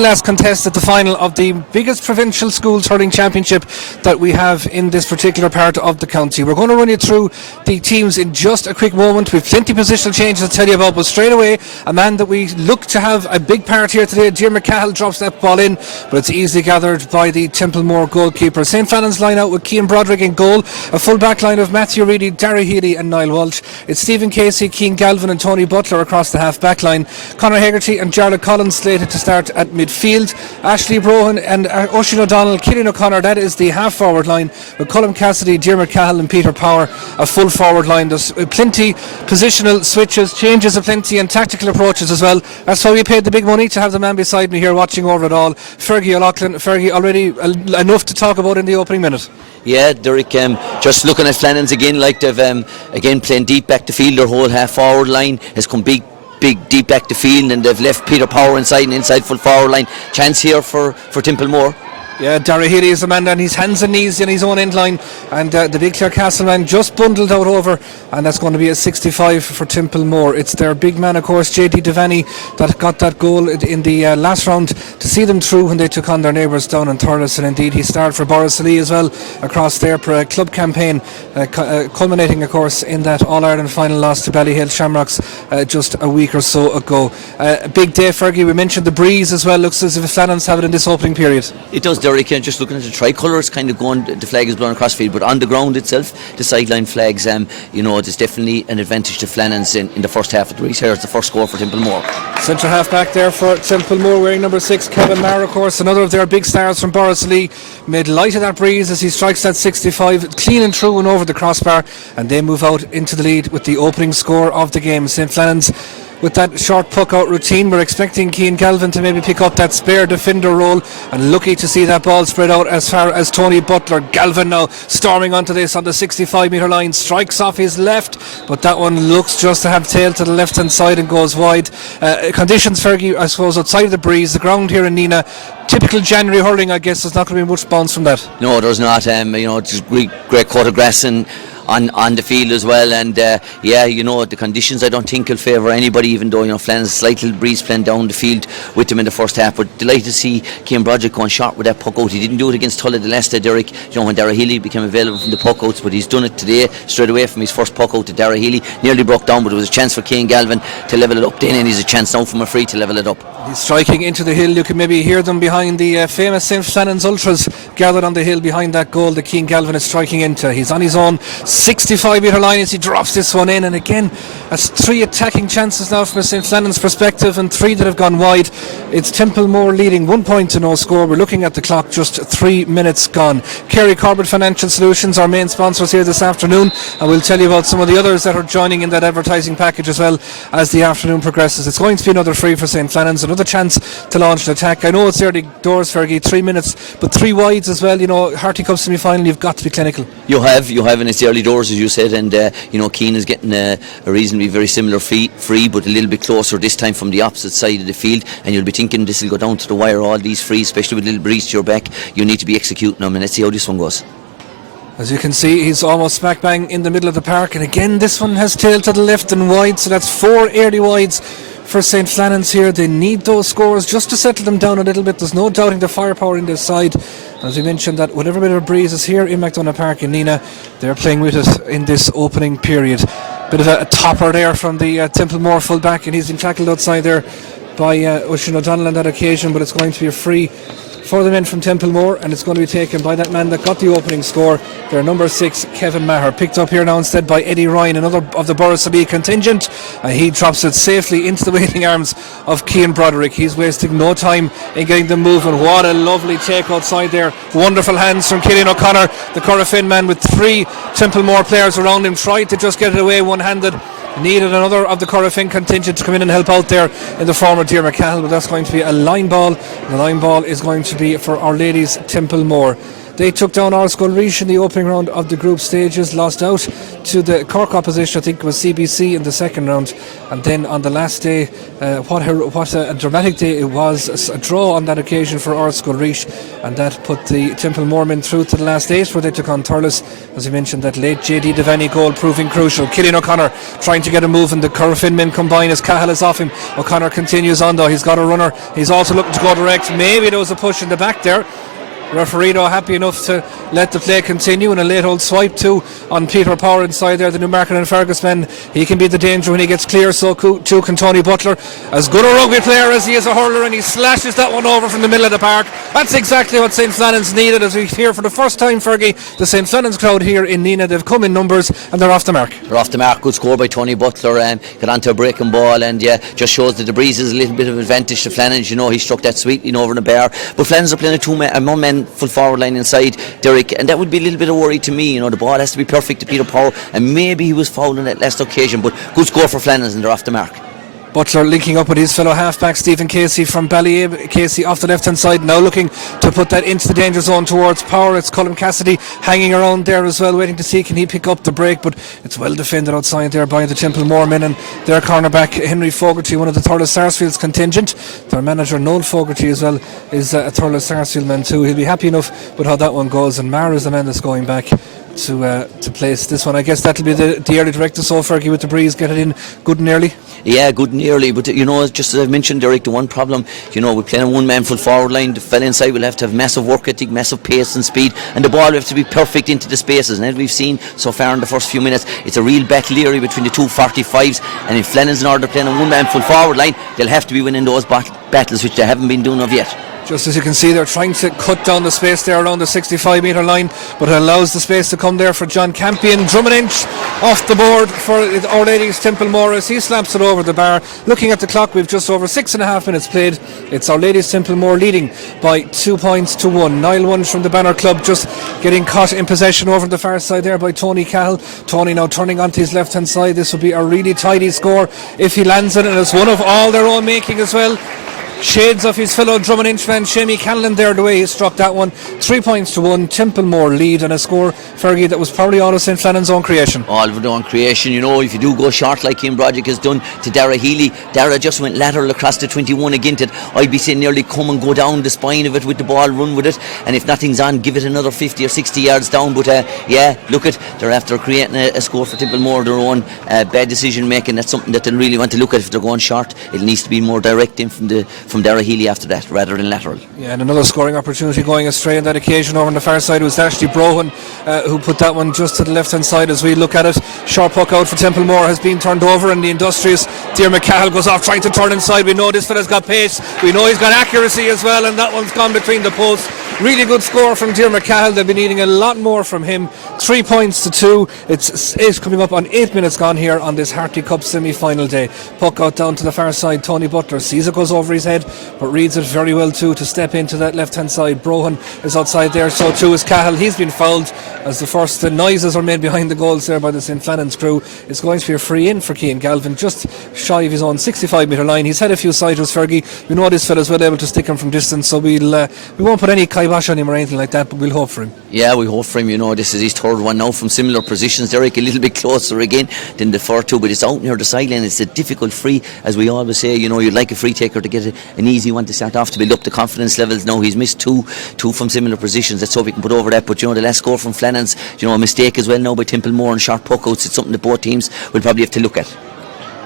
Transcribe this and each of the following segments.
still as contested the final of the biggest provincial schools hurling championship that we have in this particular part of the county. We're going to run you through the teams in just a quick moment. We've plenty of positional changes to tell you about, but straight away, a man that we look to have a big part here today, Diarmuid Cahill, drops that ball in, but it's easily gathered by the Templemore goalkeeper. St. Flannans line out with Cian Broderick in goal, a full back line of Matthew Reedy, Darragh Healy and Niall Walsh. It's Stephen Casey, Cian Galvin and Tony Butler across the half back line. Conor Hegarty and Jarlath Collins slated to start at midfield. Ashley Brohan and Oisin O'Donnell, Cillian O'Connor, that is the half forward line, with Colm Cassidy, Diarmuid Cahill and Peter Power, a full forward line. There's plenty positional switches, changes aplenty and tactical approaches as well. That's why we paid the big money to have the man beside me here watching over it all, Fergie O'Loughlin. Fergie, already enough to talk about in the opening minute. Yeah, Derek, just looking at Flannans again, like they've again playing deep back to field. Their whole half forward line has come big deep back to field, and they've left Peter Power inside and inside full forward line. Chance here for Templemore. Yeah, Darragh Healy is the man on his hands and knees in his own end line, and the big Clarecastle man just bundled out over, and that's going to be a 65 for Templemore. It's their big man, of course, JD Devaney, that got that goal in the last round to see them through when they took on their neighbours down in Thurles, and indeed he starred for Borrisoleigh as well across their club campaign, culminating, of course, in that All-Ireland final loss to Ballyhale Shamrocks just a week or so ago. A big day, Fergie. We mentioned the breeze as well. Looks as if Flannans have it in this opening period. It does, Derek. Just looking at the tricolour, it's kind of going, the flag is blown across field, but on the ground itself, the sideline flags, there's definitely an advantage to Flannans in the first half of the race. Here's the first score for Templemore. Centre half back there for Templemore, wearing number 6, Kevin Maher, of course, another of their big stars from Borrisoleigh, made light of that breeze as he strikes that 65, clean and true and over the crossbar, and they move out into the lead with the opening score of the game. St. Flannans with that short puck out routine. We're expecting Cian Galvin to maybe pick up that spare defender role, and lucky to see that ball spread out as far as Tony Butler. Galvin now storming onto this on the 65 metre line, strikes off his left, but that one looks just to have tail to the left hand side and goes wide. Conditions, Fergie, I suppose, outside of the breeze, the ground here in Nina, typical January hurling, I guess there's not going to be much bounce from that. No, there's not. It's great coat of grass and on the field as well, and the conditions I don't think will favour anybody, even though Flannans slight little breeze playing down the field with them in the first half. But delighted to see Cian Broderick going short with that puck out. He didn't do it against Tulla de Leicester, Derek, when Darragh Healy became available from the puck outs, but he's done it today straight away from his first puck out to Darragh Healy. Nearly broke down, but it was a chance for Cian Galvin to level it up then, and he's a chance now from a free to level it up. He's striking into the hill. You can maybe hear them behind the famous St. Flannans ultras gathered on the hill behind that goal that Cian Galvin is striking into. He's on his own 65 metre line as he drops this one in, and again that's 3 attacking chances now from a St. Flannans perspective and 3 that have gone wide. It's Templemore leading 1 point to no score. We're looking at the clock, just 3 minutes gone. Kerry Corbett Financial Solutions, our main sponsors here this afternoon, and we'll tell you about some of the others that are joining in that advertising package as well as the afternoon progresses. It's going to be another free for St. Flannans, another chance to launch an attack. I know it's early doors, Fergie, 3 minutes, but 3 wides as well. Harty Cup semi-final, you've got to be clinical. You have, and it's the early doors, as you said, and Cian is getting a reasonably very similar free, but a little bit closer this time from the opposite side of the field, and you'll be thinking this will go down to the wire, all these frees, especially with a little breeze to your back. You need to be executing them, and let's see how this one goes. As you can see, he's almost smack bang in the middle of the park, and again this one has tailed to the left and wide, so that's 4 early wides for St. Flannans here. They need those scores just to settle them down a little bit. There's no doubting the firepower in their side. As we mentioned, that whatever bit of a breeze is here in McDonagh Park in Nina, they're playing with it in this opening period. Bit of a topper there from the Templemore full back, and he's been tackled outside there by Oisin O'Donnell on that occasion, but it's going to be a free for the men from Templemore, and it's going to be taken by that man that got the opening score, their number 6, Kevin Maher. Picked up here now instead by Eddie Ryan, another of the Borrisoleigh contingent, and he drops it safely into the waiting arms of Cian Broderick. He's wasting no time in getting them moving. What a lovely take outside there. Wonderful hands from Cillian O'Connor, the Corofin man, with 3 Templemore players around him. Tried to just get it away one-handed. Needed another of the Corofin contingent to come in and help out there in the former Diarmuid Cahill, but that's going to be a line ball. The line ball is going to be for Our Ladies Templemore. They took down Arscoil Reach in the opening round of the group stages, lost out to the Cork opposition, I think it was CBC in the second round. And then on the last day, what a dramatic day it was, a draw on that occasion for Arscoil Reach, and that put the Templemore men through to the last 8, where they took on Thurles. As we mentioned, that late JD Devaney goal proving crucial. Killian O'Connor trying to get a move, and the Currafin men combine as Cahill is off him. O'Connor continues on though, he's got a runner, he's also looking to go direct. Maybe there was a push in the back there. Referee though happy enough to let the play continue, and a late old swipe too on Peter Power inside there, the Newmarket and Fergus man. He can be the danger when he gets clear, so too can Tony Butler. As good a rugby player as he is a hurler, and he slashes that one over from the middle of the park. That's exactly what St. Flannans needed, as we hear for the first time, Fergie, the St. Flannans crowd here in Nina. They've come in numbers and they're off the mark. They're off the mark. Good score by Tony Butler, and got onto a breaking ball, and just shows that the breeze is a little bit of advantage to Flannans. He struck that sweetly over the bar, but Flannans are playing a one-man full forward line inside Derek, and that would be a little bit of worry to me. The ball has to be perfect to Peter Power, and maybe he was fouled on that last occasion, but good score for Flannans, and they're off the mark. Butler linking up with his fellow halfback Stephen Casey from Ballyabe. Casey off the left hand side, now looking to put that into the danger zone towards Power. It's Colin Cassidy hanging around there as well, waiting to see can he pick up the break, but it's well defended outside there by the Templemore men, and their cornerback Henry Fogarty, one of the Thurles Sarsfield's contingent. Their manager Noel Fogarty as well is a Thurles Sarsfield man too. He'll be happy enough with how that one goes, and Mar is the man that's going back to place this one. I guess that'll be the early director, so Fergie, with the breeze, get it in good and early. Yeah, good and early, but just as I've mentioned, Derek, the one problem, we're playing a one-man full forward line. The fella inside will have to have massive work ethic, massive pace and speed, and the ball will have to be perfect into the spaces. And as we've seen so far in the first few minutes, it's a real battle area between the two 45s, and if Flannans in order playing a one-man full forward line, they'll have to be winning those battles, which they haven't been doing of yet. Just as you can see, they're trying to cut down the space there around the 65 metre line, but it allows the space to come there for John Campion. Drummond off the board for Our Lady's Templemore as he slaps it over the bar. Looking at the clock, we've just over 6.5 minutes played. It's Our Lady's Templemore leading by 2 points to 1. Niall Wunsch from the Banner Club just getting caught in possession over the far side there by Tony Cahill. Tony now turning onto his left hand side. This will be a really tidy score if he lands it, and it's one of all their own making as well. Shades of his fellow Drummond man Shamie Canlan there, the way he struck that one. 3 points to 1. Templemore lead, and a score, Fergie, that was probably all of St. Flannan's own creation. All of their own creation. If you do go short like Kim Broderick has done to Dara Healy, Dara just went lateral across the 21 against it. I'd be saying nearly come and go down the spine of it with the ball, run with it, and if nothing's on, give it another 50 or 60 yards down. But look at, they're after creating a score for Templemore, their own bad decision making. That's something that they'll really want to look at if they're going short. It needs to be more direct in from Dara Healy after that, rather than lateral. Yeah, and another scoring opportunity going astray on that occasion over on the far side was Ashley Brohan, who put that one just to the left hand side as we look at it. Sharp puck out for Templemore has been turned over, and the industrious Diarmaid Cahill goes off trying to turn inside. We know this fella's got pace, we know he's got accuracy as well, and that one's gone between the posts. Really good score from Diarmaid Cahill. They've been needing a lot more from him. 3 points to 2. It's coming up on 8 minutes gone here on this Harty Cup semi-final day. Puck out down to the far side. Tony Butler sees it goes over his head, but reads it very well too to step into that left hand side. Brohan is outside there, so too is Cahill. He's been fouled as the first noises are made behind the goals there by the St. Flannan's crew. It's going to be a free in for Cian Galvin, just shy of his own 65 metre line. He's had a few siders, Fergie. We know this fella's well able to stick him from distance, so we won't put any kibosh on him or anything like that, but we'll hope for him. Yeah, we hope for him. This is his third one now from similar positions. Derek, a little bit closer again than the first two, but it's out near the sideline. It's a difficult free, as we always say. You'd like a free taker to get an easy one to start off to build up the confidence levels. Now he's missed two from similar positions. Let's hope he can put over that. But the last score from Flannans, a mistake as well now by Templemore and short puck outs. It's something that both teams will probably have to look at.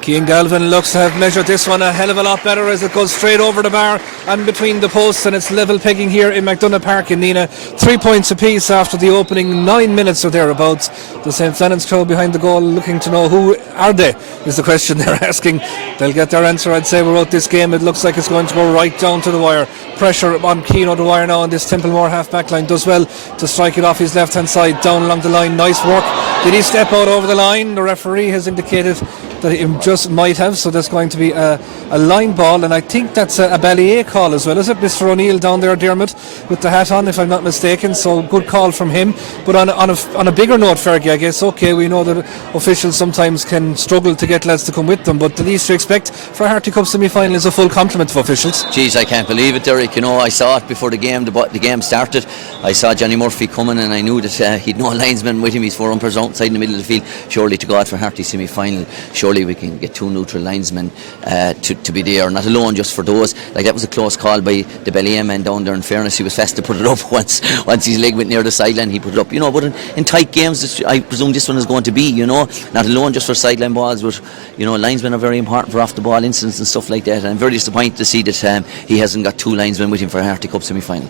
Cian Galvin looks to have measured this one a hell of a lot better as it goes straight over the bar and between the posts, and it's level pegging here in McDonagh Park in Nina. 3 points apiece after the opening 9 minutes or thereabouts. The St. Flannan's crowd behind the goal looking to know who are they is the question they're asking. They'll get their answer, I'd say, without this game. It looks like it's going to go right down to the wire. Pressure on Cian O'Dwyer now, and this Templemore half back line does well to strike it off his left hand side down along the line. Nice work. Did he step out over the line? The referee has indicated that he just might have. So there's going to be a line ball, and I think that's a Ballier call as well, is it? Mr. O'Neill down there, Dermot, with the hat on, if I'm not mistaken. So good call from him. But on a bigger note, Fergie, I guess, okay, we know that officials sometimes can struggle to get lads to come with them, but the least you expect for a Harty Cup semi-final is a full complement of officials. Jeez, I can't believe it, Derek. I saw it before the game started. I saw Johnny Murphy coming, and I knew that he'd no linesman with him. He's 4 umpires outside in the middle of the field. Surely to God, for Harty semi-final, surely we can get 2 neutral linesmen to be there, not alone just for those. Like, that was a close call by the Ballier man down there. In fairness, he was fast to put it up once his leg went near the sideline, he put it up. But in tight games, I presume this one is going to be, not alone just for sideline balls, but linesmen are very important for off the ball incidents and stuff like that. And I'm very disappointed to see that he hasn't got 2 linesmen with him for a Harty Cup semi-final.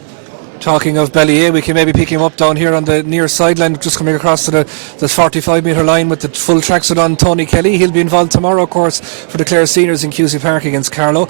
Talking of Ballier, we can maybe pick him up down here on the near sideline, just coming across to the 45-metre line with the full tracksuit on. Tony Kelly, he'll be involved tomorrow, of course, for the Clare Seniors in QC Park against Carlow.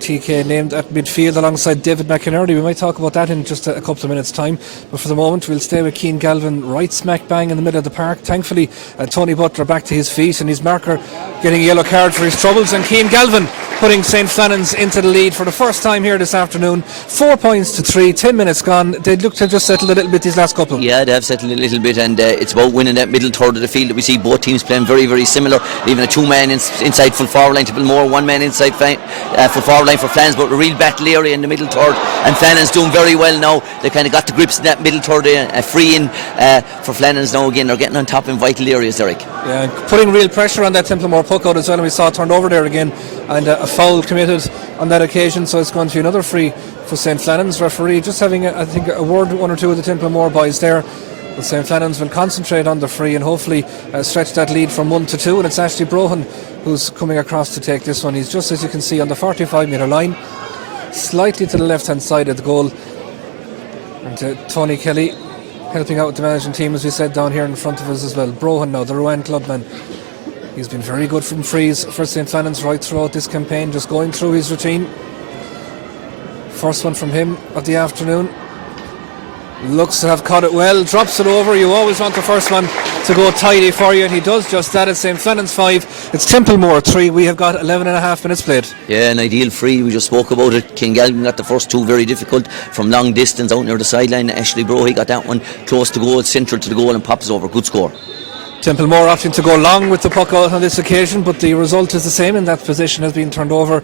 TK named at midfield alongside David McInerney. We might talk about that in just a couple of minutes' time, but for the moment we'll stay with Cian Galvin right smack bang in the middle of the park. Thankfully Tony Butler back to his feet, and his marker getting a yellow card for his troubles, and Cian Galvin putting St. Flannans into the lead for the first time here this afternoon. 4 points to 3, 10 minutes gone. They look to have just settled a little bit these last couple. Yeah, they have settled a little bit, and it's about winning that middle third of the field that we see both teams playing very, very similar. Even a 2-man inside full forward line, Templemore, 1-man inside full forward line for Flannans, but a real battle area in the middle third, and Flannans doing very well now. They kind of got the grips in that middle third, free in for Flannans now again. They're getting on top in vital areas, Derek. Yeah, putting real pressure on that Templemore puck out as well, and we saw it turned over there again, and a foul committed on that occasion, so it's going to be another free for St. Flannans. Referee just having I think a word, 1 or 2 of the Templemore boys there. But St. Flannans will concentrate on the free and hopefully stretch that lead from 1 to 2, and it's Ashley Brohan who's coming across to take this one. He's just, as you can see, on the 45-metre line, slightly to the left hand side of the goal, and Tony Kelly helping out with the managing team, as we said, down here in front of us as well. Brohan now, the Rowan clubman, he's been very good from frees for St. Flannans right throughout this campaign, just going through his routine. First one from him of the afternoon, looks to have caught it well, drops it over. You always want the first one to go tidy for you, and he does just that. It's St. Flannans 5, it's Templemore 3. We have got 11 and a half minutes played. Yeah, an ideal free, we just spoke about it. Cian Galvin got the first 2 very difficult from long distance out near the sideline. Ashley Brohan got that one close to goal, central to the goal, and pops over. Good score. Templemore opting to go long with the puck out on this occasion, but the result is the same, and that position has been turned over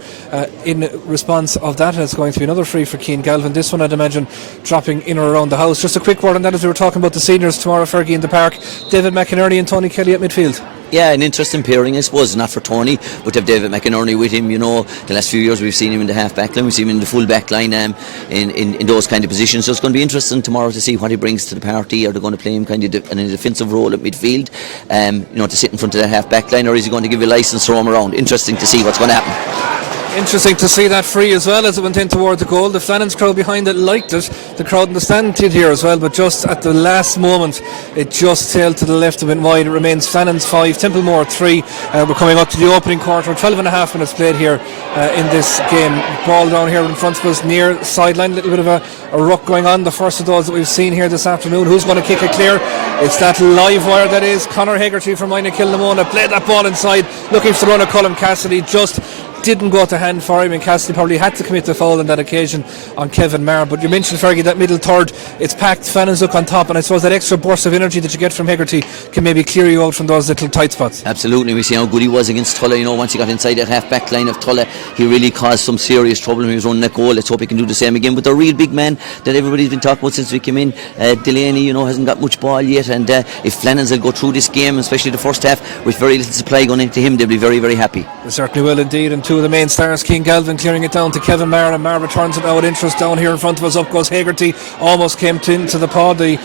in response of that, and it's going to be another free for Cian Galvin. This one, I'd imagine, dropping in or around the house. Just a quick word on that as we were talking about the seniors tomorrow, Fergie, in the park. David McInerney and Tony Kelly at midfield. Yeah, an interesting pairing, I suppose, not for Tony, but to have David McInerney with him. The last few years we've seen him in the half-back line, we've seen him in the full-back line in those kind of positions, so it's going to be interesting tomorrow to see what he brings to the party. Are they going to play him kind of in a defensive role at midfield, to sit in front of that half-back line, or is he going to give a licence to roam around? Interesting to see what's going to happen. Interesting to see that free as well as it went in toward the goal. The Flannans crowd behind it liked it. The crowd in the stand did here as well, but just at the last moment it just sailed to the left a bit wide. It remains Flannans 5, Templemore 3. We're coming up to the opening quarter. 12 and a half minutes played here in this game. Ball down here in front of us near sideline. A little bit of a ruck going on. The first of those that we've seen here this afternoon. Who's going to kick it clear? It's that live wire that is Conor Hegarty from Mina Kilnamona. Played that ball inside, looking for the run of Colm Cassidy. Just didn't go to hand for him, and Cassidy probably had to commit the foul on that occasion on Kevin Marr. But you mentioned, Fergie, that middle third, it's packed. Flannans look on top, and I suppose that extra burst of energy that you get from Hegarty can maybe clear you out from those little tight spots. Absolutely. We see how good he was against Tulla. Once he got inside that half back line of Tulla, he really caused some serious trouble when he was running that goal. Let's hope he can do the same again. But the real big man that everybody's been talking about since we came in, Delaney, hasn't got much ball yet, and if Flannans will go through this game, especially the first half, with very little supply going into him, they'll be very, very happy. They certainly will indeed. And 2 of the main stars, Cian Galvin clearing it down to Kevin Marr, and Marr returns it now with interest down here in front of us. Up goes Hegarty, almost came into the pod. The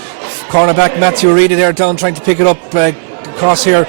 cornerback Matthew Reedy there down trying to pick it up across here.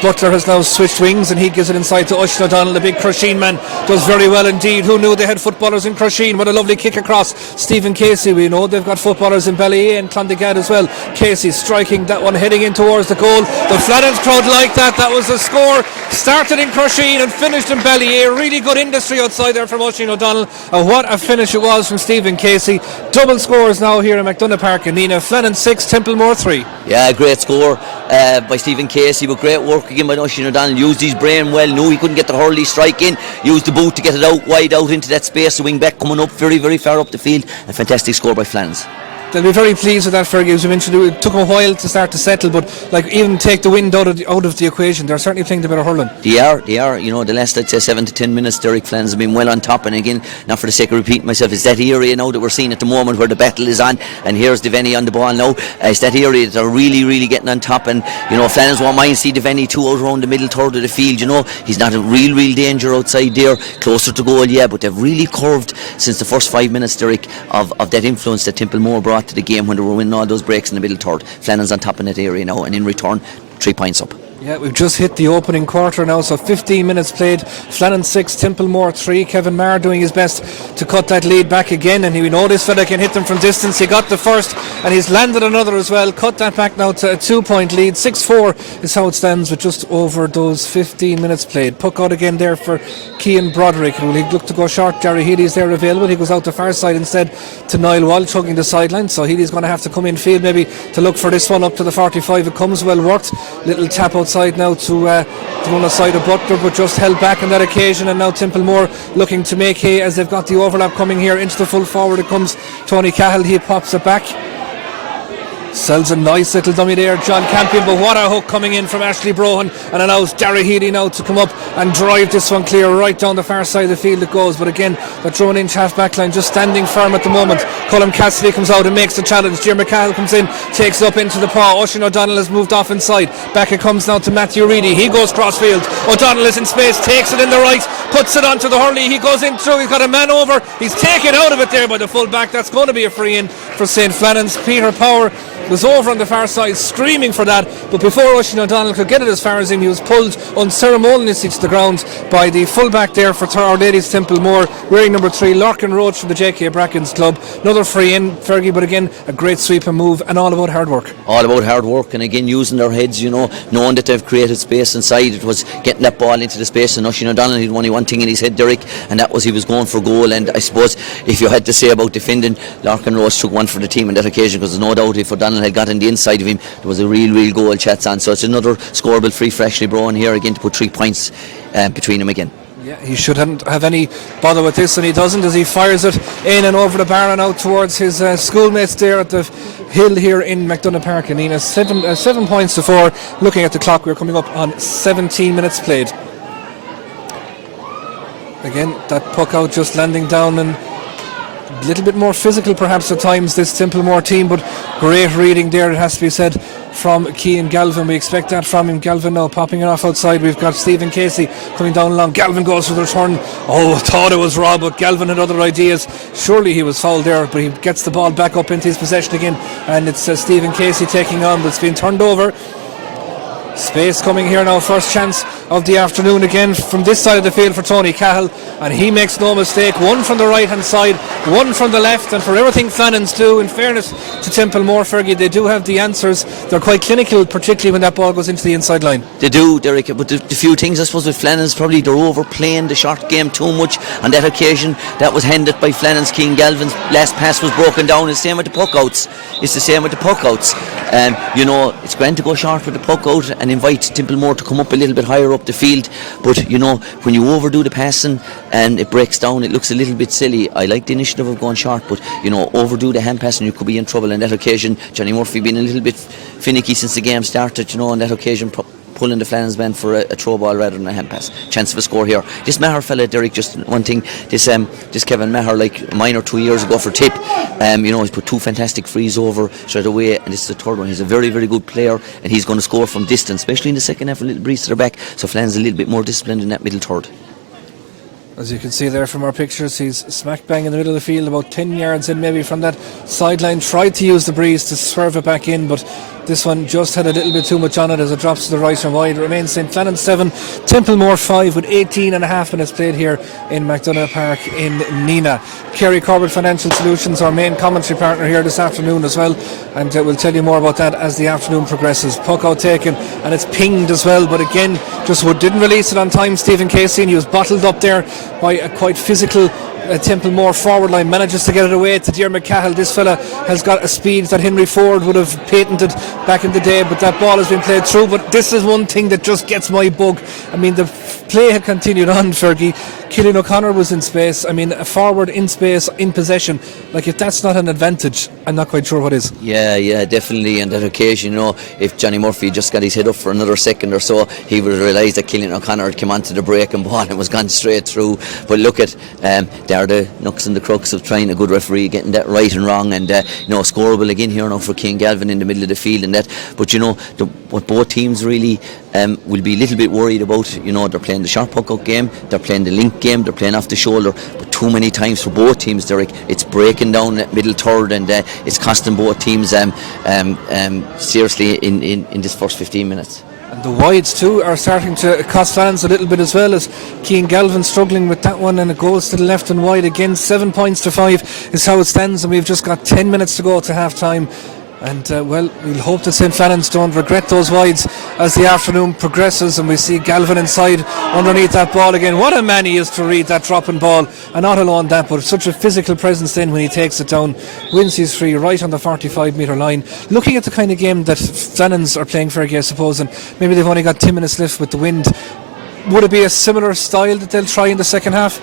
Butler has now switched wings, and he gives it inside to Oisin O'Donnell. The big Crusheen man does very well indeed. Who knew they had footballers in Crusheen? What a lovely kick across. Stephen Casey, we know they've got footballers in Ballier and Clondigad as well. Casey striking that one, heading in towards the goal. The Flannans crowd like that. That was the score. Started in Crusheen and finished in Ballier. Really good industry outside there from Oisin O'Donnell, and what a finish it was from Stephen Casey. Double scores now here in McDonagh Park in Nina. Flannans 6, Templemore 3. Yeah, great score by Stephen Casey, but great work work again by Oisin O'Donnell. Used his brain well, knew he couldn't get the hurley strike in, used the boot to get it out wide out into that space. The wing back coming up very, very far up the field. A fantastic score by Flannans. They'll be very pleased with that, Fergie. As you mentioned, it took them a while to start to settle, but like even take the wind out of the equation, they're certainly playing the better hurling. They are. You know, the last, I'd say, 7 to 10 minutes, Derek Flannans have been well on top. And again, not for the sake of repeating myself, it's that area now that we're seeing at the moment where the battle is on. And here's Devaney on the ball now. It's that area that are really, really getting on top. And, you know, Flannans won't mind see Devaney too out around the middle third of the field. You know, he's not a real danger outside there. Closer to goal, yeah, but they've really curved since the first 5 minutes, Derek, of that influence that Templemore brought to the game when they were winning all those breaks in the middle third. Flannans on top in that area now, and in return, 3 points up. Yeah, we've just hit the opening quarter now, so 15 minutes played. Flannans 6, Templemore 3. Kevin Marr doing his best to cut that lead back again, and we know this fella can hit them from distance. He got the first, and he's landed another as well. Cut that back now to a 2-point lead. 6-4 is how it stands with just over those 15 minutes played. Puck out again there for Cian Broderick. Will he look to go short? Jerry Healy's there available. He goes out the far side instead to Niall Walsh hugging the sideline, so Healy's going to have to come in field maybe to look for this one up to the 45. It comes well worked. Little tap outside now to the one side of Butler, but just held back on that occasion. And now Templemore looking to make hay as they've got the overlap coming here into the full forward. It comes Tony Cahill. He pops it back. Sells a nice little dummy there, John Campion, but what a hook coming in from Ashley Brohan, and allows Darragh Healy now to come up and drive this one clear right down the far side of the field it goes. But again, that thrown inch half back line just standing firm at the moment. Colm Cassidy comes out and makes the challenge. Jim McCall comes in, takes it up into the paw. Oisin O'Donnell has moved off inside. Back it comes now to Matthew Reedy. He goes crossfield. O'Donnell is in space, takes it in the right, puts it onto the hurley. He goes in through, he's got a man over. He's taken out of it there by the full back. That's going to be a free in for St. Flannans. Peter Power was over on the far side screaming for that, but before Oisin O'Donnell could get it as far as him, he was pulled unceremoniously to the ground by the fullback there for Our Lady's Templemore, wearing number 3, Larkin Roach from the JK Brackens club. Another free in, Fergie, but again a great sweep and move, and all about hard work. All about hard work, and again using their heads, you know, knowing that they've created space inside. It was getting that ball into the space, and Oisin O'Donnell had only one thing in his head, Derek, and that was he was going for goal. And I suppose if you had to say about defending, Larkin Roach took one for the team on that occasion, because there's no doubt if O'Donnell had got in the inside of him, there was a real goal chance on. So it's another scoreable free for Ashley Brown here again to put 3 points between them again. Yeah, he shouldn't have any bother with this, and he doesn't, as he fires it in and over the bar and out towards his schoolmates there at the hill here in McDonagh Park. And Nina, 7 points to 4. Looking at the clock, we're coming up on 17 minutes played. Again, that puck out just landing down, and a little bit more physical perhaps at times, this Templemore team, but great reading there, it has to be said, from Cian Galvin. We expect that from him. Galvin now popping it off outside. We've got Stephen Casey coming down along. Galvin goes for the return. Oh, thought it was Rob, but Galvin had other ideas. Surely he was fouled there, but he gets the ball back up into his possession again, and it's Stephen Casey taking on, but it's been turned over. Space coming here now, first chance of the afternoon again from this side of the field for Tony Cahill, and he makes no mistake. One from the right hand side, one from the left, and for everything Flannans do, in fairness to Templemore, Fergie, they do have the answers. They're quite clinical, particularly when that ball goes into the inside line. They do, Derek, but the few things I suppose with Flannans, probably they're overplaying the short game too much. On that occasion, that was handed by Flannans. Cian Galvin's last pass was broken down. It's the same with the puck outs. It's the same with the puck outs. You know, it's grand to go short with the puck out and invite Templemore to come up a little bit higher up the field, but you know, when you overdo the passing and it breaks down, it looks a little bit silly. I like the initiative of going short, but you know, overdo the hand passing, you could be in trouble. On that occasion, Johnny Murphy being a little bit finicky since the game started, you know, on that occasion pulling the Flannans man for a throw ball rather than a hand pass. Chance of a score here. This Maher fella, Derek, just one thing, this Kevin Maher, like a minor 2 years ago for Tip, you know, he's put 2 fantastic frees over straight away, and this is the third one. He's a very good player, and he's going to score from distance, especially in the second half, a little breeze to the back, so Flannans a little bit more disciplined in that middle third. As you can see there from our pictures, he's smack bang in the middle of the field, about 10 yards in maybe from that sideline. Tried to use the breeze to swerve it back in, but this one just had a little bit too much on it as it drops to the right and wide. It remains St. Flannans 7, Templemore 5, with 18 and a half minutes played here in McDonagh Park in Nina. Kerry Corbett Financial Solutions, our main commentary partner here this afternoon as well, and we'll tell you more about that as the afternoon progresses. Puck out taken, and it's pinged as well, but again, just didn't release it on time, Stephen Casey, and he was bottled up there by a quite physical Templemore forward line manages to get it away to Diarmuid Cahill. This fella has got a speed that Henry Ford would have patented back in the day, but that ball has been played through. But this is one thing that just gets my bug. I mean, the play had continued on, Fergie. Cillian O'Connor was in space. I mean, a forward in space, in possession. Like, if that's not an advantage, I'm not quite sure what is. Yeah, definitely. On that occasion, if Johnny Murphy just got his head up for another second or so, he would have realised that Cillian O'Connor had come onto the breaking ball and was gone straight through. But look at, there are the nooks and the crooks of trying a good referee, getting that right and wrong, and scoreable again here now for Cian Galvin in the middle of the field and that. But what both teams really will be a little bit worried about, they're playing the short puck out game, they're playing the link game, they're playing off the shoulder, but too many times for both teams, Derek, it's breaking down that middle third, and it's costing both teams seriously in this first 15 minutes. And the wides too are starting to cost Flannans a little bit as well, as Cian Galvin struggling with that one, and it goes to the left and wide again. 7 points to 5 is how it stands, and we've just got 10 minutes to go to half time. And we'll hope that St. Flannans don't regret those wides as the afternoon progresses, and we see Galvin inside underneath that ball again. What a man he is to read that dropping ball, and not alone that, but such a physical presence then when he takes it down, wins his free right on the 45 metre line. Looking at the kind of game that Flannans are playing, Fergie, I suppose, and maybe they've only got 10 minutes left with the wind, would it be a similar style that they'll try in the second half?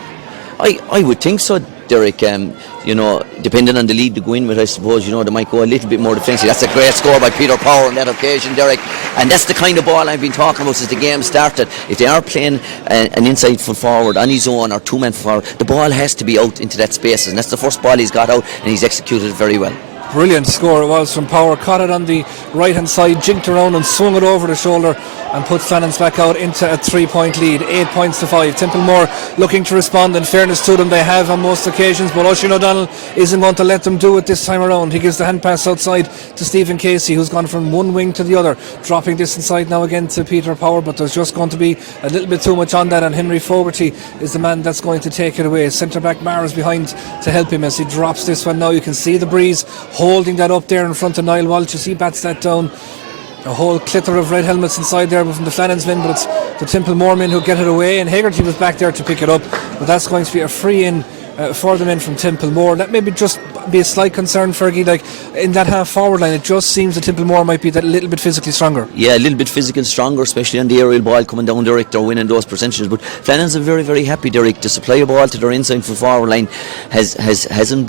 I would think so, Derek. Depending on the lead to go in with, I suppose, they might go a little bit more defensive. That's a great score by Peter Power on that occasion, Derek. And that's the kind of ball I've been talking about since the game started. If they are playing an inside foot forward on his own or two-man forward, the ball has to be out into that space. And that's the first ball he's got out, and he's executed it very well. Brilliant score it was from Power. Caught it on the right hand side, jinked around and swung it over the shoulder and put Flannans back out into a 3-point lead. 8 points to 5. Templemore looking to respond. In fairness to them, they have on most occasions, but Oisin O'Donnell isn't going to let them do it this time around. He gives the hand pass outside to Stephen Casey, who's gone from one wing to the other, dropping this inside now again to Peter Power, but there's just going to be a little bit too much on that, and Henry Fogarty is the man that's going to take it away. Centre back Mars behind to help him as he drops this one now. You can see the breeze holding that up there in front of Niall Walsh as he bats that down. A whole clitter of red helmets inside there from the Flannans men, but it's the Templemore men who get it away, and Hegarty was back there to pick it up, but that's going to be a free in for the men from Templemore. That maybe just be a slight concern, Fergie, like in that half forward line. It just seems that Templemore might be that little bit physically stronger. Yeah, a little bit physically stronger, especially on the aerial ball coming down, Derek. They're winning those percentages, but Flannans are very, very happy, Derek. To supply a ball to their inside for forward line hasn't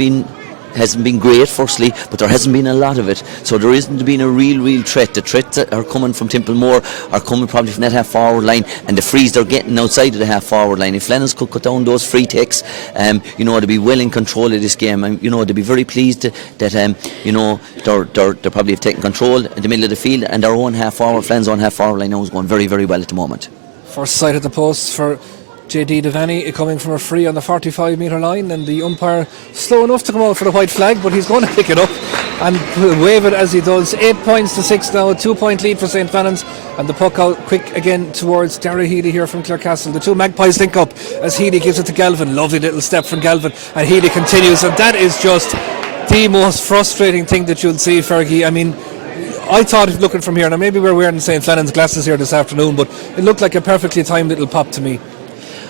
been great, firstly, but there hasn't been a lot of it, so there isn't been a real threat. The threats that are coming from Templemore are coming probably from that half forward line, and the frees they're getting outside of the half forward line. If Flannans could cut down those free takes, they'd be well in control of this game, and they'd be very pleased that they probably have taken control in the middle of the field, and their own half forward, Flannans' own half forward line now is going very, very well at the moment. First sight at the post for JD Devaney, coming from a free on the 45 metre line, and the umpire slow enough to come out for the white flag, but he's going to pick it up and wave it as he does. 8 points to 6 now, a 2-point lead for St. Flannans, and the puck out quick again towards Darragh Healy here from Clarecastle. The two Magpies link up as Healy gives it to Galvin. Lovely little step from Galvin, and Healy continues, and that is just the most frustrating thing that you'll see, Fergie. I mean, I thought, looking from here, now maybe we're wearing St. Flannans glasses here this afternoon, but it looked like a perfectly timed little pop to me.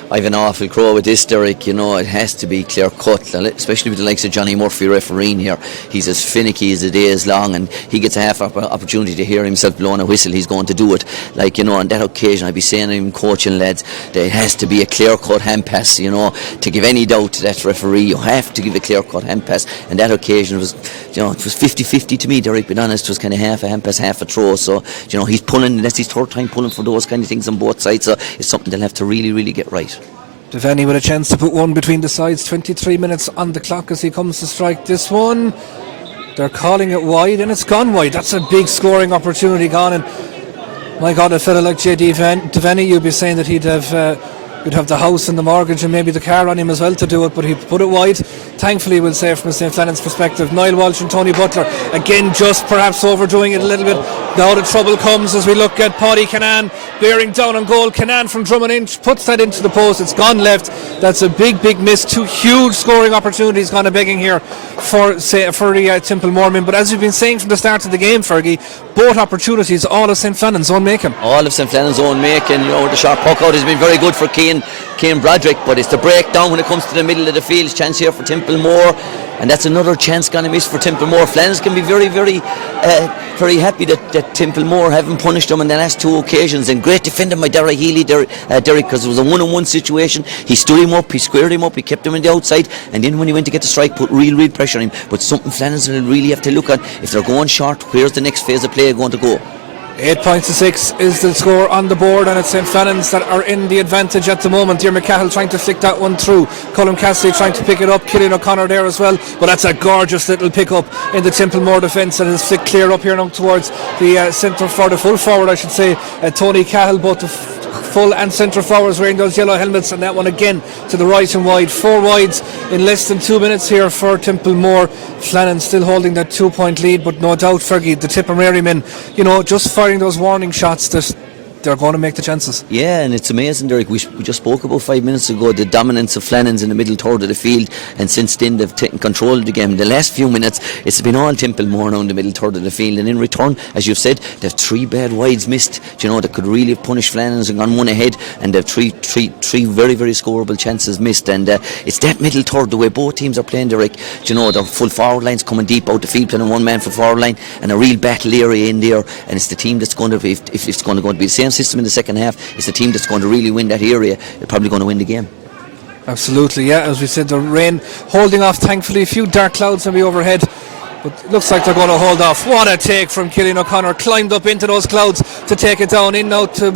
I've an awful crow with this, Derek. It has to be clear cut, especially with the likes of Johnny Murphy refereeing here. He's as finicky as the day is long, and he gets a half opportunity to hear himself blowing a whistle. He's going to do it. On that occasion, I'd be saying to him, coaching lads, there has to be a clear cut hand pass. To give any doubt to that referee, you have to give a clear cut hand pass. And that occasion was, it was 50-50 to me, Derek. Being honest, it was kind of half a hand pass, half a throw. So, he's pulling. That's his third time pulling for those kind of things on both sides. So it's something they'll have to really get right. Devaney with a chance to put one between the sides. 23 minutes on the clock as he comes to strike this one. They're calling it wide, and it's gone wide. That's a big scoring opportunity gone, and my God, a fella like JD Devaney, you'd be saying that he'd have the house and the mortgage and maybe the car on him as well to do it, but he put it wide. Thankfully, we'll say from a St. Flannans perspective. Niall Walsh and Tony Butler again just perhaps overdoing it a little bit. Now the trouble comes as we look at Paddy Canaan bearing down on goal. Canaan from Drummond Inch puts that into the post. It's gone left. That's a big miss. Two huge scoring opportunities gone a begging here for the Templemore men. But as we've been saying from the start of the game, Fergie, both opportunities all of St. Flannans' own making. All of St. Flannans' own making. The short puck out has been very good for Cian Cian Broderick, but it's the breakdown when it comes to the middle of the field. Chance here for Templemore, and that's another chance gonna miss for Templemore. Flannans can be very, very, very happy that Templemore haven't punished them on the last 2 occasions. And great defending by Derek Healy, Derek, because it was a one-on-one situation. He stood him up, he squared him up, he kept him on the outside, and then when he went to get the strike, put real pressure on him. But something Flannans will really have to look at. If they're going short, where's the next phase of play going to go? 8 points to 6 is the score on the board, and it's St. Flannans that are in the advantage at the moment. Diarmaid Cahill trying to flick that one through. Colm Cassidy trying to pick it up. Cillian O'Connor there as well, but that's a gorgeous little pick up in the Templemore defence, and it's flicked clear up here now towards the centre for the full forward, I should say. Tony Cahill, both the full and centre forwards wearing those yellow helmets, and that one again to the right and wide. 4 wides in less than 2 minutes here for Templemore. Flannans still holding that 2-point lead, but no doubt, Fergie, the Tipperary men, just firing those warning shots that they're going to make the chances. Yeah, and it's amazing, Derek. We just spoke about 5 minutes ago the dominance of Flannans in the middle third of the field, and since then they've taken control of the game. The last few minutes it's been all Templemore now in the middle third of the field, and in return, as you've said, they've 3 bad wides missed, that could really have punished Flannans and gone one ahead, and they've three very, very scoreable chances missed. And it's that middle third, the way both teams are playing, Derek. Their full forward line's coming deep out the field, playing a one-man for forward line, and a real battle area in there, and it's the team that's going to, if it's going to be the same system in the second half, it's the team that's going to really win that area. They're probably going to win the game. Absolutely, yeah. As we said, the rain holding off, thankfully. A few dark clouds maybe overhead, but it looks like they're going to hold off. What a take from Cillian O'Connor. Climbed up into those clouds to take it down. In now to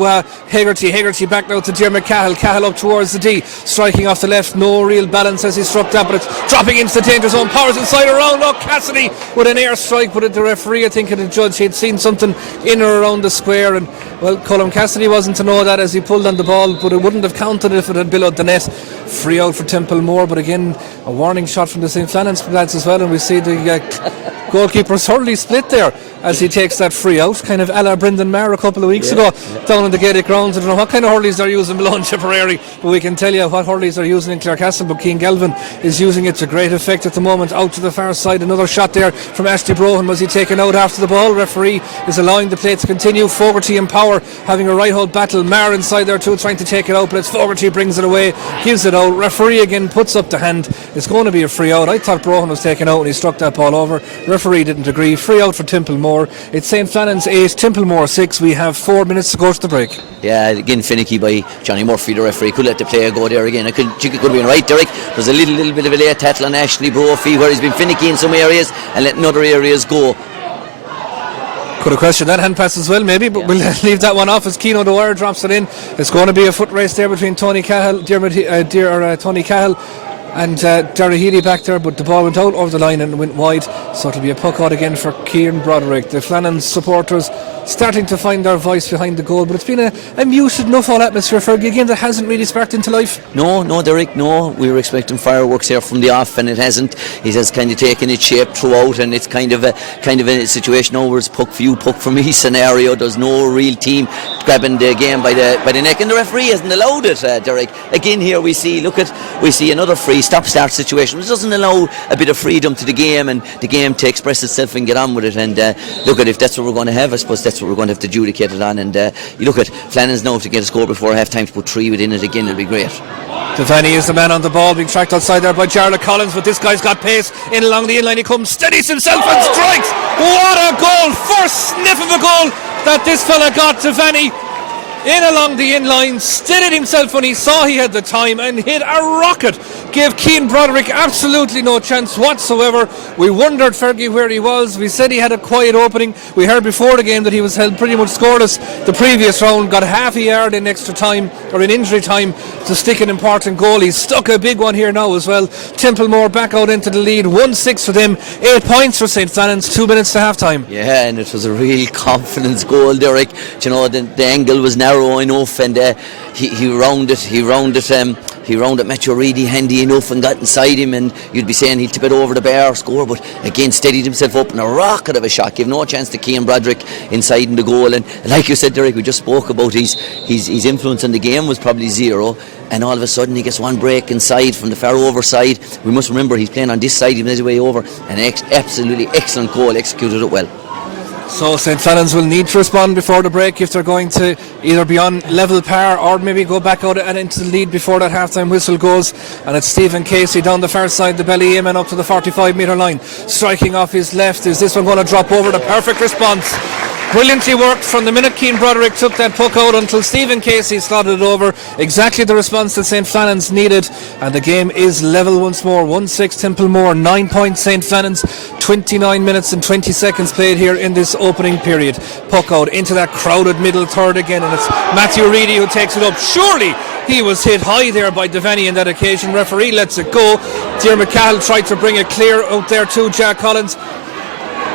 Hegarty. Hegarty back now to Diarmaid Cahill. Cahill up towards the D. Striking off the left. No real balance as he struck that, but it's dropping into the danger zone. Powers inside around. Oh, Cassidy with an air strike, but the referee, I think, and the judge, he'd seen something in or around the square, and Colm Cassidy wasn't to know that as he pulled on the ball, but it wouldn't have counted if it had billowed the net. Free out for Templemore, but again a warning shot from the St. Flannans lads as well, and we see the goalkeeper thoroughly split there as he takes that free out, kind of a la Brendan Maher a couple of weeks ago down in the Gaelic grounds. I don't know what kind of hurleys they're using below in Tipperary, but we can tell you what hurleys they're using in Clarecastle. But Cian Galvin is using it to great effect at the moment. Out to the far side, another shot there from Ashley Brohan. Was he taken out after the ball? Referee is allowing the play to continue. Fogarty and Power having a right hold battle. Maher inside there too, trying to take it out, but it's Fogarty brings it away, gives it out. Referee again puts up the hand. It's going to be a free out. I thought Brohan was taken out when he struck that ball over. Referee didn't agree. Free out for Templemore. It's St. Flannans 8, Templemore 6. We have 4 minutes to go to the break. Yeah, again finicky by Johnny Murphy, the referee. Could let the player go there again. Could have been right, Derek. There's a little bit of a late tackle on Ashley Brophy where he's been finicky in some areas and letting other areas go. Could have questioned that hand pass as well, maybe, but we'll leave that one off as Keane O'Dwyer drops it in. It's going to be a foot race there between Tony Cahill, Tony Cahill and Derry Healy back there, but the ball went out over the line and went wide, so it'll be a puck out again for Cian Broderick. The Flannans supporters starting to find their voice behind the goal, but it's been a muted enough all atmosphere for a game that hasn't really sparked into life. No, Derek, no. We were expecting fireworks here from the off, and it hasn't. It has kind of taken its shape throughout, and it's kind of a situation now where it's puck for me scenario. There's no real team grabbing the game by the neck, and the referee hasn't allowed it, Derek. Again here we see another free stop-start situation, which doesn't allow a bit of freedom to the game and the game to express itself and get on with it. And if that's what we're going to have, I suppose that's what we're going to have to adjudicate it on. And you look at Flannans now to get a score before half time to put 3 within it again, it'll be great. Devaney is the man on the ball, being tracked outside there by Jarlath Collins, but this guy's got pace in along the inline. He comes, steadies himself and strikes. What a goal! First sniff of a goal that this fella got. Devaney in along the inline, steadied himself when he saw he had the time and hit a rocket. Gave Cian Broderick absolutely no chance whatsoever. We wondered, Fergie, where he was. We said he had a quiet opening. We heard before the game that he was held pretty much scoreless the previous round. Got half a yard in extra time, or in injury time, to stick an important goal. He's stuck a big one here now as well. Templemore back out into the lead. 1-6 for them. 8 points for St. Flannans. 2 minutes to half time. Yeah, and it was a real confidence goal, Derek. The angle was narrow enough, and he rounded Matthew Reedy handy enough and got inside him, and you'd be saying he'll tip it over the bar, score, but again steadied himself up in a rocket of a shot, gave no chance to Cian Broderick inside in the goal. And like you said, Derek, we just spoke about his influence on the game was probably zero, and all of a sudden he gets one break inside from the far over side. We must remember he's playing on this side, he made his way over, and absolutely excellent goal, executed it well. So St. Flannans will need to respond before the break if they're going to either be on level par or maybe go back out and into the lead before that half-time whistle goes. And it's Stephen Casey down the far side, the belly aiming up to the 45-metre line, striking off his left. Is this one going to drop over? The perfect response. Brilliantly worked from the minute Keane Broderick took that puck out until Stephen Casey slotted it over. Exactly the response that St. Flannans needed, and the game is level once more. 1-6 Templemore, 9 points St. Flannans. 29 minutes and 20 seconds played here in this opening period. Puck out into that crowded middle third again, and it's Matthew Reedy who takes it up. Surely he was hit high there by Devaney on that occasion. Referee lets it go. Diarmuid Cahill tried to bring it clear out there too. Jack Collins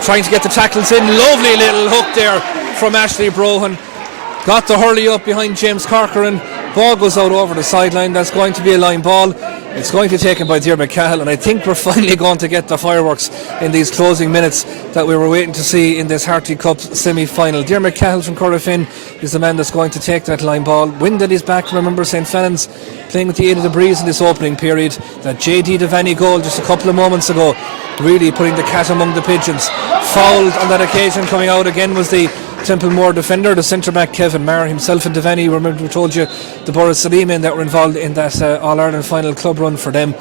trying to get the tackles in. Lovely little hook there from Ashley Brohan. Got the hurley up behind James Corcoran. Ball goes out over the sideline. That's going to be a line ball. It's going to be taken by Diarmuid Cahill, and I think we're finally going to get the fireworks in these closing minutes that we were waiting to see in this Harty Cup semi-final. Diarmuid Cahill from Corrafin is the man that's going to take that line ball. Wind at his back. Remember, St. Flannans playing with the aid of the breeze in this opening period. That JD Devaney goal just a couple of moments ago, really putting the cat among the pigeons. Fouled on that occasion. Coming out again was the Templemore defender, the centre-back Kevin Maher. Himself and Devaney, remember we told you the Boris Salim men that were involved in that All-Ireland final club run for them.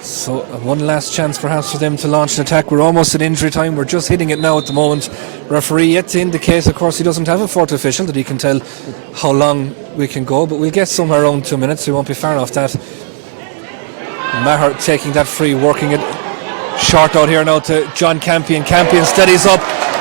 So one last chance perhaps for them to launch an attack. We're almost at injury time. We're just hitting it now at the moment. Referee yet to indicate, of course he doesn't have a fourth official that he can tell how long we can go, but we'll get somewhere around 2 minutes. We won't be far off that. Maher taking that free, working it short out here now to John Campion. Campion steadies up.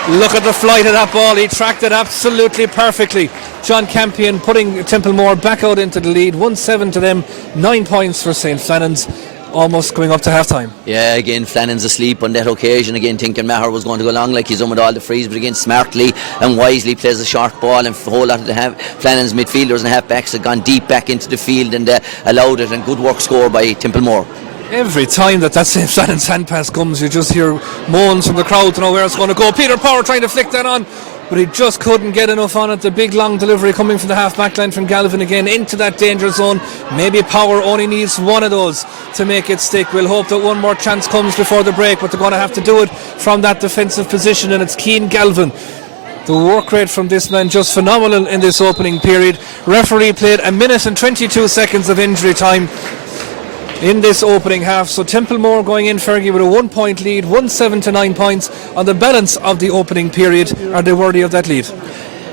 Look at the flight of that ball. He tracked it absolutely perfectly. John Campion putting Templemore back out into the lead. 1-7 to them. 9 points for St. Flannans. Almost going up to half time. Yeah, again Flannans asleep on that occasion, again thinking Maher was going to go along like he's done with all the frees, but again smartly and wisely plays a short ball, and a whole lot of the Flannans midfielders and half-backs have gone deep back into the field and allowed it, and good work score by Templemore. Every time that St. Flannans hand pass comes, you just hear moans from the crowd to know where it's going to go. Peter Power trying to flick that on, but he just couldn't get enough on it. The big long delivery coming from the half back line from Galvin again into that danger zone. Maybe Power only needs one of those to make it stick. We'll hope that one more chance comes before the break, but they're going to have to do it from that defensive position, and it's Cian Galvin. The work rate from this man just phenomenal in this opening period. Referee played 1 minute and 22 seconds of injury time in this opening half. So Templemore going in, Fergie, with a 1 point lead, 1-7 to 9 points on the balance of the opening period. Are they worthy of that lead?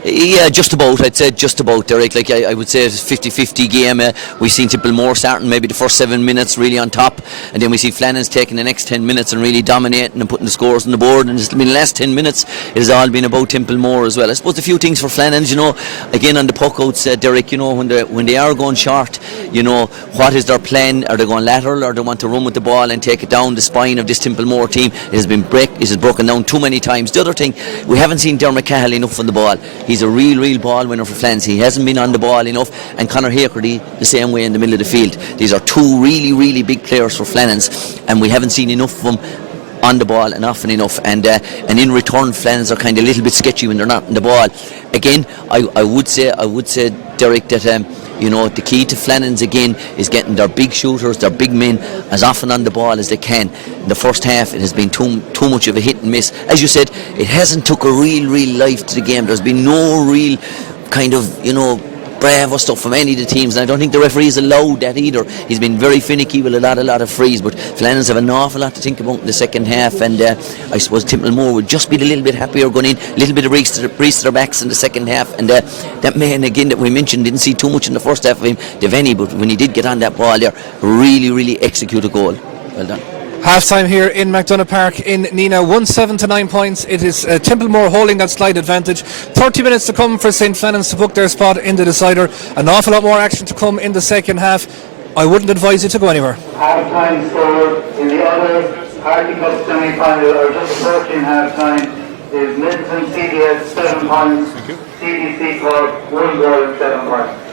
Yeah, just about. I'd say just about, Derek. Like I would say it's a 50-50 game. We've seen Templemore starting maybe the first 7 minutes really on top, and then we see Flannans taking the next 10 minutes and really dominating and putting the scores on the board. And just, I mean, the last 10 minutes it has all been about Templemore as well. I suppose a few things for Flannans, you know, again on the puck outs, Derek, you know, when they are going short, you know, what is their plan? Are they going lateral, or they want to run with the ball and take it down the spine of this Templemore team? It has broken down too many times. The other thing, we haven't seen Diarmuid Cahill enough on the ball. He's a real ball winner for Flannans. He hasn't been on the ball enough, and Conor Hakerty the same way in the middle of the field. These are two really big players for Flannans, and we haven't seen enough of them on the ball and often enough, and in return Flannans are kind of a little bit sketchy when they're not on the ball. Again, I would say Derek, that you know, the key to Flannans again is getting their big shooters, their big men as often on the ball as they can. In the first half it has been too much of a hit and miss. As you said, it hasn't took a real life to the game. There's been no real kind of, you know, bravo stuff from any of the teams, and I don't think the referee's allowed that either. He's been very finicky with a lot of frees, but Flannans have an awful lot to think about in the second half, and I suppose Templemore would just be a little bit happier going in, a little bit of breeze to their backs in the second half, and that man again that we mentioned didn't see too much in the first half of him, Devaney, but when he did get on that ball there, really execute a goal. Well done. Half time here in McDonagh Park in Nina. 1-7 to 9 points. It is Templemore holding that slight advantage. 30 minutes to come for St. Flannans to book their spot in the decider. An awful lot more action to come in the second half. I wouldn't advise you to go anywhere. Half time score in the other Harty Cup semi final, or just approaching half time, is Middleton CDS 7 points, CDC Cork 1 goal 7 points.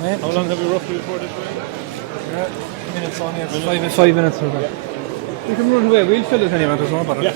How long have we roughly before this race? Minutes on here. 5 minutes. We can run away. We'll fill it anyway. There's no bother. Yeah.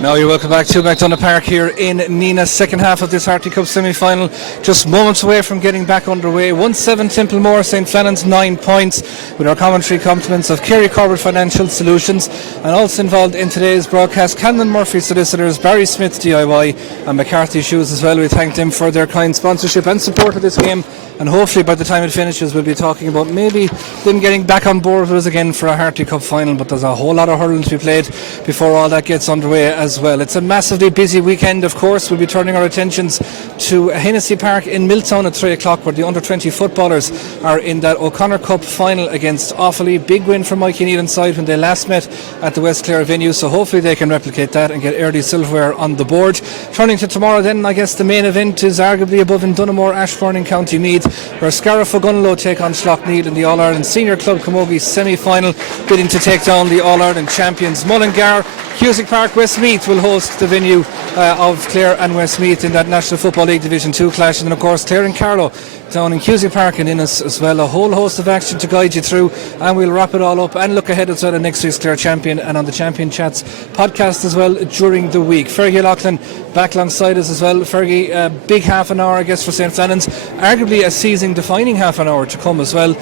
Now you're welcome back to McDonagh Park here in Neenah. Second half of this Harty Cup semi-final, just moments away from getting back underway. 1-7 Templemore, St Flannans 9 points, with our commentary compliments of Kerry Corbett Financial Solutions, and also involved in today's broadcast Camden Murphy Solicitors, Barry Smith DIY and McCarthy Shoes as well. We thank them for their kind sponsorship and support of this game, and hopefully by the time it finishes we'll be talking about maybe them getting back on board with us again for a Harty Cup final. But there's a whole lot of hurling to be played before all that gets underway as well. It's a massively busy weekend, of course. We'll be turning our attentions to Hennessy Park in Milltown at 3 o'clock, where the under-20 footballers are in that O'Connor Cup final against Offaly. Big win for Mikey Nealon's side when they last met at the West Clare venue, so hopefully they can replicate that and get early silverware on the board. Turning to tomorrow then, I guess the main event is arguably above in Dunamore, Ashbourne in County Meath, where Scariff Ogunlow take on Schlockneed in the All-Ireland Senior Club Camogie semi-final, bidding to take down the All-Ireland champions Mullingar. Cusick Park Westmeath will host the venue of Clare and Westmeath in that National Football League Division 2 clash, and then of course Clare and Carlow down in Cusick Park in Innis as well. A whole host of action to guide you through, and we'll wrap it all up and look ahead as well at next week's Clare Champion and on the Champion Chats podcast as well during the week. Fergie Loughlin back alongside us as well. Fergie, big half an hour I guess for St Flannans, arguably a season defining half an hour to come as well.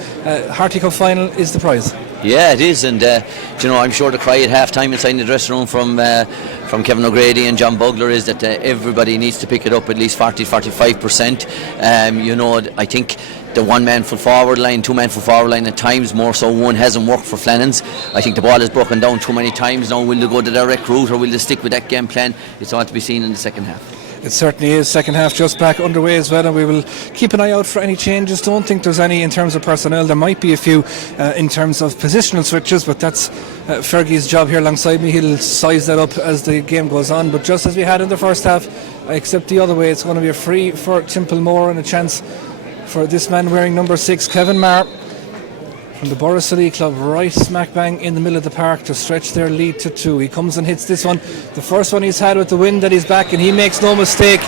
Harty Cup final is the prize. Yeah, it is, and I'm sure the cry at half time inside the dressing room from Kevin O'Grady and John Bugler is that everybody needs to pick it up at least 40-45%. I think the one-man full forward line, two-man full forward line at times, more so one, hasn't worked for Flannans. I think the ball has broken down too many times now. Will they go the direct route or will they stick with that game plan? It's all to be seen in the second half. It certainly is. Second half just back underway as well, and we will keep an eye out for any changes. Don't think there's any in terms of personnel. There might be a few in terms of positional switches, but that's Fergie's job here alongside me. He'll size that up as the game goes on. But just as we had in the first half, except the other way, it's going to be a free for Templemore and a chance for this man wearing number 6, Kevin Marr, from the Borrisolee Club, right smack bang in the middle of the park to stretch their lead to 2. He comes and hits this one, the first one he's had with the wind at his back, and he makes no mistake.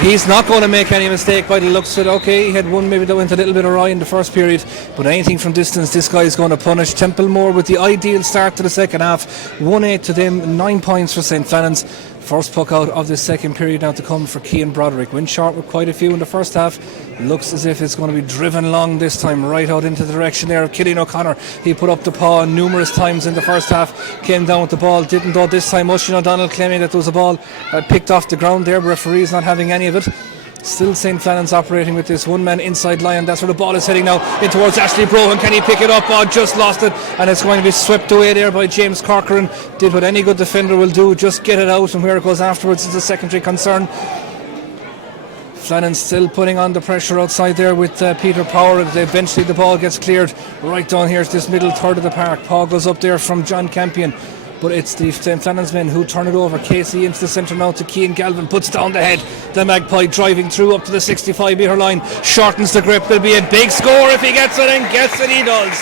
He's not going to make any mistake by the looks of it. Okay, he had one maybe that went a little bit awry in the first period, but anything from distance this guy is going to punish. Templemore with the ideal start to the second half, 1-8 to them, 9 points for St Flannans. First puck out of this second period now to come for Cian Broderick. Went short with quite a few in the first half. Looks as if it's going to be driven long this time, right out into the direction there of Killian O'Connor. He put up the paw numerous times in the first half, came down with the ball, didn't though this time. Oisin O'Donnell claiming that there was a ball picked off the ground there. Referees not having any of it. Still St. Flannans operating with this one man inside line. That's where the ball is heading now in towards Ashley Brohan. Can he pick it up? Oh, just lost it, and it's going to be swept away there by James Corcoran. Did what any good defender will do, just get it out, and where it goes afterwards is a secondary concern. Flannans still putting on the pressure outside there with Peter Power. Eventually the ball gets cleared right down here to this middle third of the park. Paul goes up there from John Campion, but it's the Flannans men who turn it over. Casey into the centre now to Cian Galvin, puts down the head. The Magpie driving through up to the 65 metre line, shortens the grip. There'll be a big score if he gets it, and gets it he does.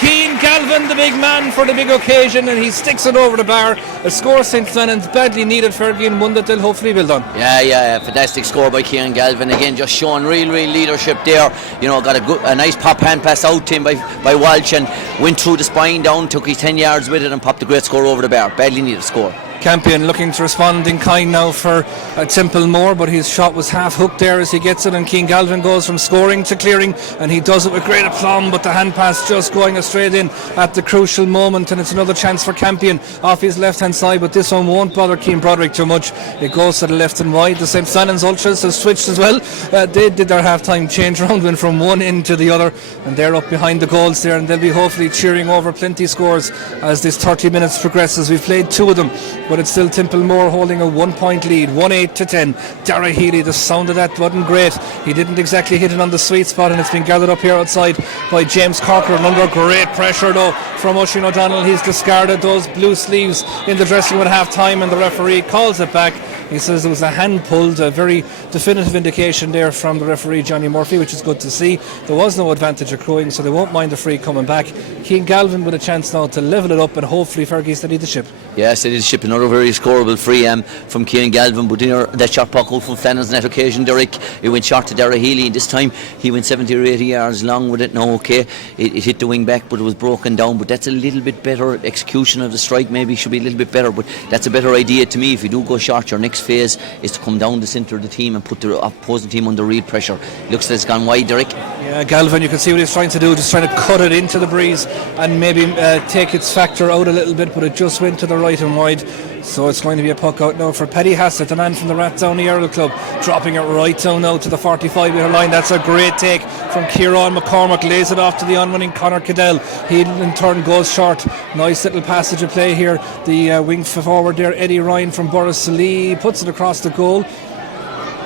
Cian Galvin, the big man for the big occasion, and he sticks it over the bar. A score St. Flannans badly needed, Fergie, and one that they'll hopefully build on. Yeah, fantastic score by Cian Galvin. Again, just showing real leadership there. You know, got a nice pop hand pass out to him by Walsh, and went through the spine down, took his 10 yards with it, and popped a great score over the bar. Badly needed score. Campion looking to respond in kind now for Templemore, but his shot was half hooked there as he gets it, and Cian Galvin goes from scoring to clearing, and he does it with great aplomb, but the hand pass just going straight in at the crucial moment, and it's another chance for Campion off his left hand side, but this one won't bother Cian Broderick too much. It goes to the left and wide. The St. Flannans Ultras has switched as well. They did their half time change round, went from one end to the other, and they're up behind the goals there, and they'll be hopefully cheering over plenty scores as this 30 minutes progresses. We've played two of them, but it's still Templemore holding a 1 point lead, 1-8-10. Dara Healy, the sound of that wasn't great. He didn't exactly hit it on the sweet spot, and it's been gathered up here outside by James Corcoran under great pressure though from Oisin O'Donnell. He's discarded those blue sleeves in the dressing room at half time, and the referee calls it back. He says there was a hand pulled, a very definitive indication there from the referee Johnny Murphy, which is good to see. There was no advantage accruing, so they won't mind the free coming back. Cian Galvin with a chance now to level it up, and hopefully Fergie steady the ship. Yeah, steady the ship. Another very scoreable free from Cian Galvin, but that shot puck out from Flannans on that occasion, Derek, it went short to Dara Healy, and this time he went 70 or 80 yards long with it. Now, okay, it hit the wing back, but it was broken down, but that's a little bit better execution of the strike. Maybe should be a little bit better, but that's a better idea to me. If you do go short, your next phase is to come down the centre of the team and put the opposing team under real pressure. Looks like it's gone wide, Derek. Yeah, Galvin, you can see what he's trying to do, just trying to cut it into the breeze and maybe take its factor out a little bit, but it just went to the right and wide. So it's going to be a puck out now for Paddy Hassett, the man from the Rathdowney Earl Club, dropping it right down now to the 45 metre line. That's a great take from Kieran McCormack, lays it off to the on-running Conor Cadell. He in turn goes short. Nice little passage of play here. The wing forward there, Eddie Ryan from Borrisoleigh, puts it across the goal.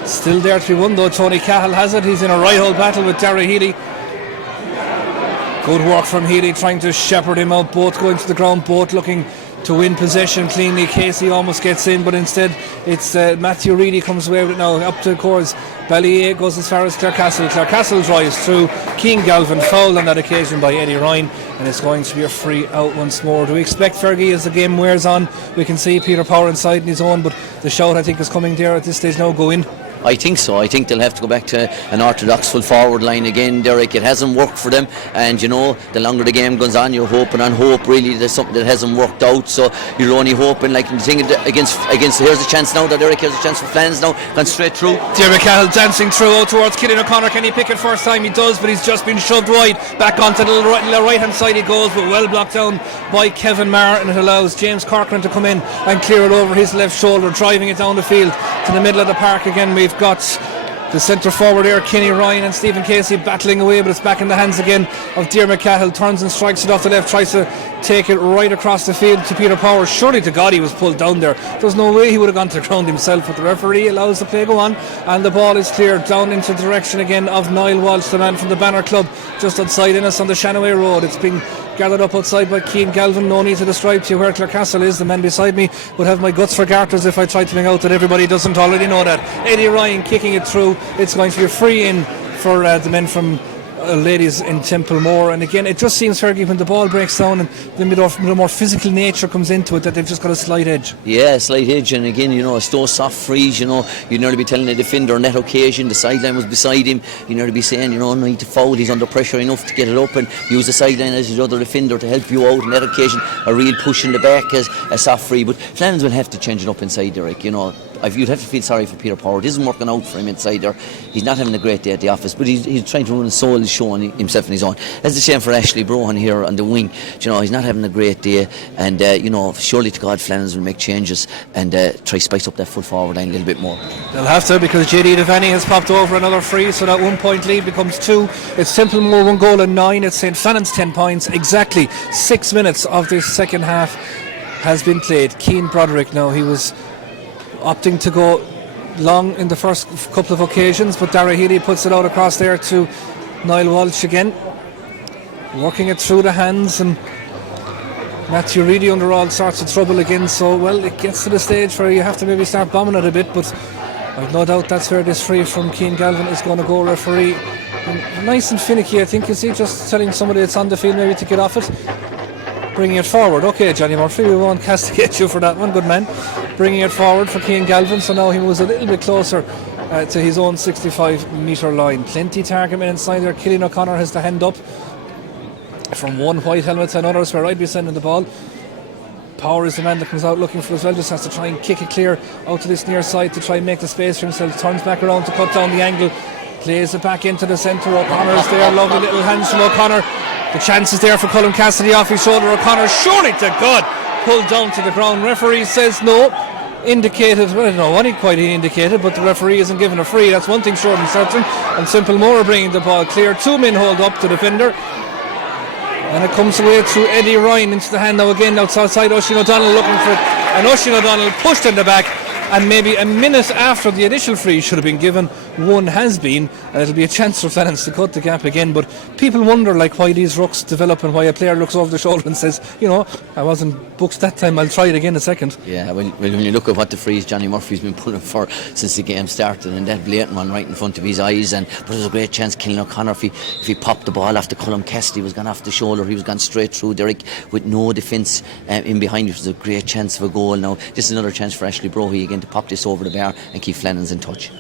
Still there to be won though. Tony Cahill has it. He's in a right hold battle with Dara Healy. Good work from Healy, trying to shepherd him out, both going to the ground, both looking to win possession cleanly. Casey almost gets in, but instead it's Matthew Reedy comes away with it now, up to Coors. Ballier goes as far as Clarecastle. Clarecastle drives through. Cian Galvin fouled on that occasion by Eddie Ryan, and it's going to be a free out once more. Do we expect Fergie as the game wears on? We can see Peter Power inside in his own, but the shout I think is coming there at this stage now, go in. I think so. I think they'll have to go back to an orthodox full forward line again, Derek. It hasn't worked for them, and you know, the longer the game goes on, you're hoping on hope really there's something that hasn't worked out, so you're only hoping, like the thing against here's a chance now that Derek, here's a chance for Flannans now, gone straight through. Derek Cahill dancing through out towards Killian O'Connor. Can he pick it first time? He does, but he's just been shoved wide. Back onto the right hand side he goes, but well blocked down by Kevin Marr, and it allows James Corcoran to come in and clear it over his left shoulder, driving it down the field to the middle of the park again. We've got the centre forward there, Kenny Ryan and Stephen Casey battling away, but it's back in the hands again of Diarmuid Cahill. Turns and strikes it off the left, tries to take it right across the field to Peter Power. Surely to God he was pulled down there. There's no way he would have gone to the ground himself, but the referee allows the play go on, and the ball is cleared down into the direction again of Niall Walsh, the man from the Banner Club just outside Innes on the Shanaway Road. It's been gathered up outside by Cian Galvin. No need to describe to you where Clarecastle is. The man beside me would have my guts for garters if I tried to make out that everybody doesn't already know that. Eddie Ryan kicking it through. It's going to be a free in for the men from ladies in Templemore, and again it just seems, Fergie, when the ball breaks down and the more physical nature comes into it, that they've just got a slight edge. Yeah, slight edge, and again, you know, it's those soft frees, you know, you'd nearly be telling the defender on that occasion, the sideline was beside him, you'd nearly be saying, you know, no need to foul, he's under pressure enough to get it up and use the sideline as his other defender to help you out. On that occasion, a real push in the back as a soft free, but Flannans will have to change it up inside, Derek, you know. You'd have to feel sorry for Peter Power. It isn't working out for him inside there. He's not having a great day at the office, but he's trying to run his soul, his showing himself in his own. That's the same for Ashley Brohan here on the wing. You know, he's not having a great day, and you know, surely to God Flannans will make changes and try spice up that full forward line a little bit more. They'll have to, because JD Devaney has popped over another free, so that 1 point lead becomes 2. It's Templemore 1 goal and 9. It's St Flannans 10 points. Exactly 6 minutes of this second half has been played. Keane Broderick now, he was opting to go long in the first couple of occasions, but Dara Healy puts it out across there to Niall Walsh again, working it through the hands, and Matthew Reedy under all sorts of trouble again. So, well, it gets to the stage where you have to maybe start bombing it a bit, but I've no doubt that's where this free from Keane Galvin is going to go. Referee nice and finicky, I think, you see, just telling somebody that's on the field maybe to get off it, bringing it forward. Okay, Johnny Murphy, we won't castigate you for that one, good man. Bringing it forward for Keane Galvin, so now he moves a little bit closer to his own 65 metre line. Plenty target men inside there. Cillian O'Connor has the hand up from one white helmet to another, where I'd be sending the ball. Power is the man that comes out looking for as well, just has to try and kick it clear out to this near side to try and make the space for himself. Turns back around to cut down the angle, plays it back into the centre. O'Connor is there, lovely little hands from O'Connor. The chance is there for Colin Cassidy off his shoulder. O'Connor, surely to God, pulled down to the ground. Referee says no. Indicated, well, I don't know what he quite indicated, but the referee isn't given a free. That's one thing sure and certain. And Templemore bringing the ball clear. 2 men hold up to defender, and it comes away through Eddie Ryan into the hand now again outside Oisin O'Donnell looking for it, and Oisin O'Donnell pushed in the back, and maybe a minute after the initial free should have been given, one has been, and it'll be a chance for Flannans to cut the gap again. But people wonder like why these rucks develop and why a player looks over the shoulder and says, you know, I wasn't booked that time, I'll try it again a second. Yeah, when you look at what the frees Johnny Murphy's been pulling for since the game started, and that blatant one right in front of his eyes, but there's a great chance Cillian O'Connor, if he popped the ball after Colin Cassidy was gone off the shoulder, he was gone straight through Derek with no defence in behind, which was a great chance of a goal. Now this is another chance for Ashley Brohy again to pop this over the bar and keep Flannans in touch.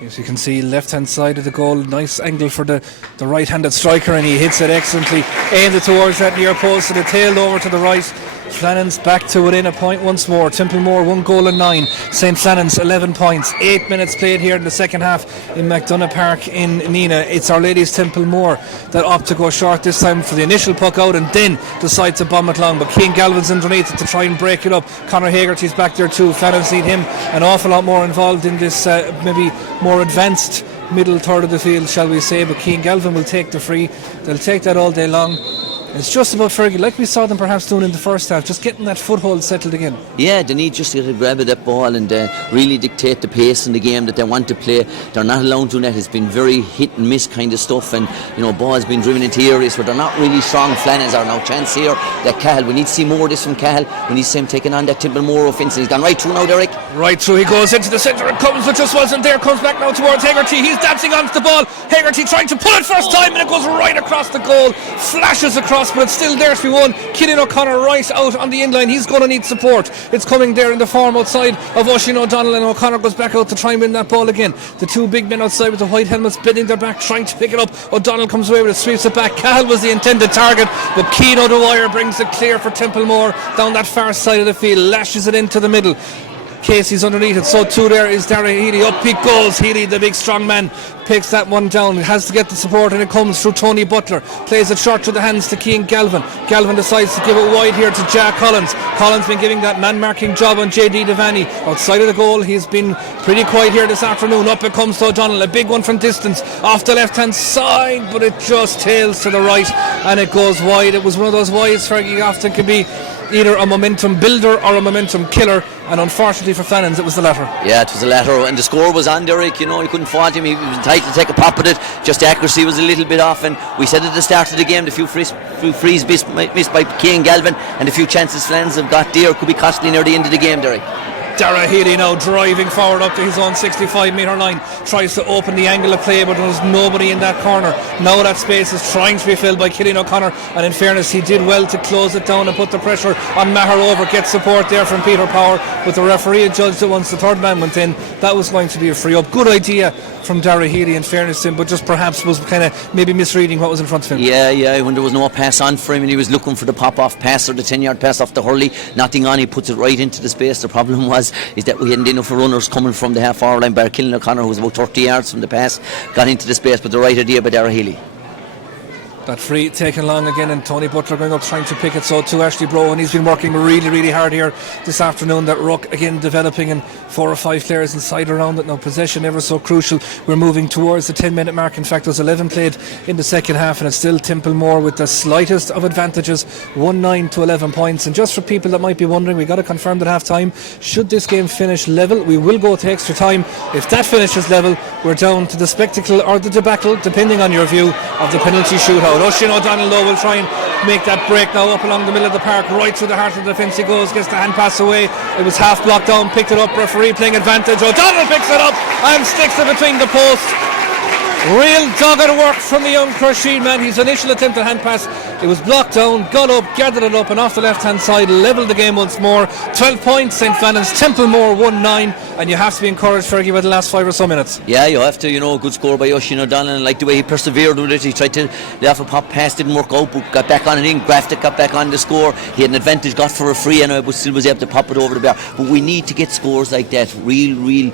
As you can see, left hand side of the goal, nice angle for the right-handed striker, and he hits it excellently, aimed it towards that near post, and it tailed over to the right. Flannans back to within a point once more. Templemore 1 goal and 9. St Flannans 11 points. 8 minutes played here in the second half in McDonagh Park in Nina. It's Our Lady's Templemore that opt to go short this time for the initial puck out, and then decide to bomb it long. But Keane Galvin's underneath it to try and break it up. Conor Hagerty's back there too. Flannans need him an awful lot more involved in this maybe more advanced middle third of the field, shall we say. But Keane Galvin will take the free. They'll take that all day long. It's just about Fergie, like we saw them perhaps doing in the first half, just getting that foothold settled again. Yeah, they need just to grab that ball and really dictate the pace in the game that they want to play. They're not allowed to do that. It's been very hit and miss kind of stuff, and you know, ball's been driven into areas where they're not really strong. Flannans are now chance here that Cahill, we need to see more of this from Cahill. We need to see him taking on that Templemore offence. He's gone right through now, Derek. Right through, he goes into the centre and comes, but just wasn't there. Comes back now towards Hagerty. He's dancing onto the ball. Hagerty trying to pull it first time, and it goes right across the goal. Flashes across, but it's still there. 3-1. Cillian O'Connor right out on the inline. He's going to need support. It's coming there in the form outside of Oisin O'Donnell, and O'Connor goes back out to try and win that ball again. The two big men outside with the white helmets bending their back, trying to pick it up. O'Donnell comes away with it, sweeps it back. Cahill was the intended target, but Keane O'Dwyer brings it clear for Templemore down that far side of the field, lashes it into the middle. Casey's underneath it, so too there is Dara Healy. Up he goes. Healy, the big strong man, picks that one down. He has to get the support, and it comes through Tony Butler. Plays it short through the hands to Keane Galvin. Galvin decides to give it wide here to Jack Collins. Collins been giving that man-marking job on JD Devaney. Outside of the goal, he's been pretty quiet here this afternoon. Up it comes to O'Donnell. A big one from distance off the left-hand side, but it just tails to the right, and it goes wide. It was one of those wides, Fergie, often can be either a momentum builder or a momentum killer, and unfortunately for Flannans it was the latter. Yeah, it was the latter, and the score was on Derek. You know, you couldn't fault him. He was entitled to take a pop at it. Just the accuracy was a little bit off, and we said at the start of the game the few frees missed by Keane Galvin, and the few chances Flannans have got there could be costly near the end of the game, Derek. Dara Healy now driving forward up to his own 65 metre line, tries to open the angle of play, but there's nobody in that corner. Now that space is trying to be filled by Cillian O'Connor, and in fairness he did well to close it down and put the pressure on Maher over. Gets support there from Peter Power, but the referee had judged it once the third man went in. That was going to be a free up. Good idea from Dara Healy, in fairness to him, but just perhaps was kind of maybe misreading what was in front of him. Yeah, when there was no pass on for him and he was looking for the pop-off pass or the 10-yard pass off the Hurley, nothing on, he puts it right into the space. The problem is that we hadn't enough runners coming from the half-hour line. Bar Cillian O'Connor, who was about 30 yards from the pass, got into the space, but the right idea by Dara Healy. That free taken long again, and Tony Butler going up trying to pick it so to Ashley Bro, and he's been working really, really hard here this afternoon. That ruck again developing, and 4 or 5 players inside around it now. Possession ever so crucial. We're moving towards the 10-minute mark. In fact, there's 11 played in the second half, and it's still Templemore with the slightest of advantages, 1-9 to 11 points. And just for people that might be wondering, we got to confirm at half time, should this game finish level, we will go to extra time. If that finishes level, we're down to the spectacle or the debacle, depending on your view, of the penalty shootout. Oisin O'Donnell though will try and make that break now up along the middle of the park, right through the heart of the defence he goes, gets the hand pass away. It was half blocked down, picked it up, referee playing advantage. O'Donnell picks it up and sticks it between the posts. Real dogged work from the young Crusheen man. His initial attempt at hand pass, it was blocked down, got up, gathered it up, and off the left hand side levelled the game once more. 12 points St Flannans, Templemore 1-9, and you have to be encouraged, Fergie, by the last 5 or so minutes. Yeah, you have to, good score by Oisin O'Donnell, and like the way he persevered with it. He tried to lay off a pop pass, didn't work out, but got back on it in, grafted, got back on the score. He had an advantage, got for a free, and but still was able to pop it over the bar. But we need to get scores like that, real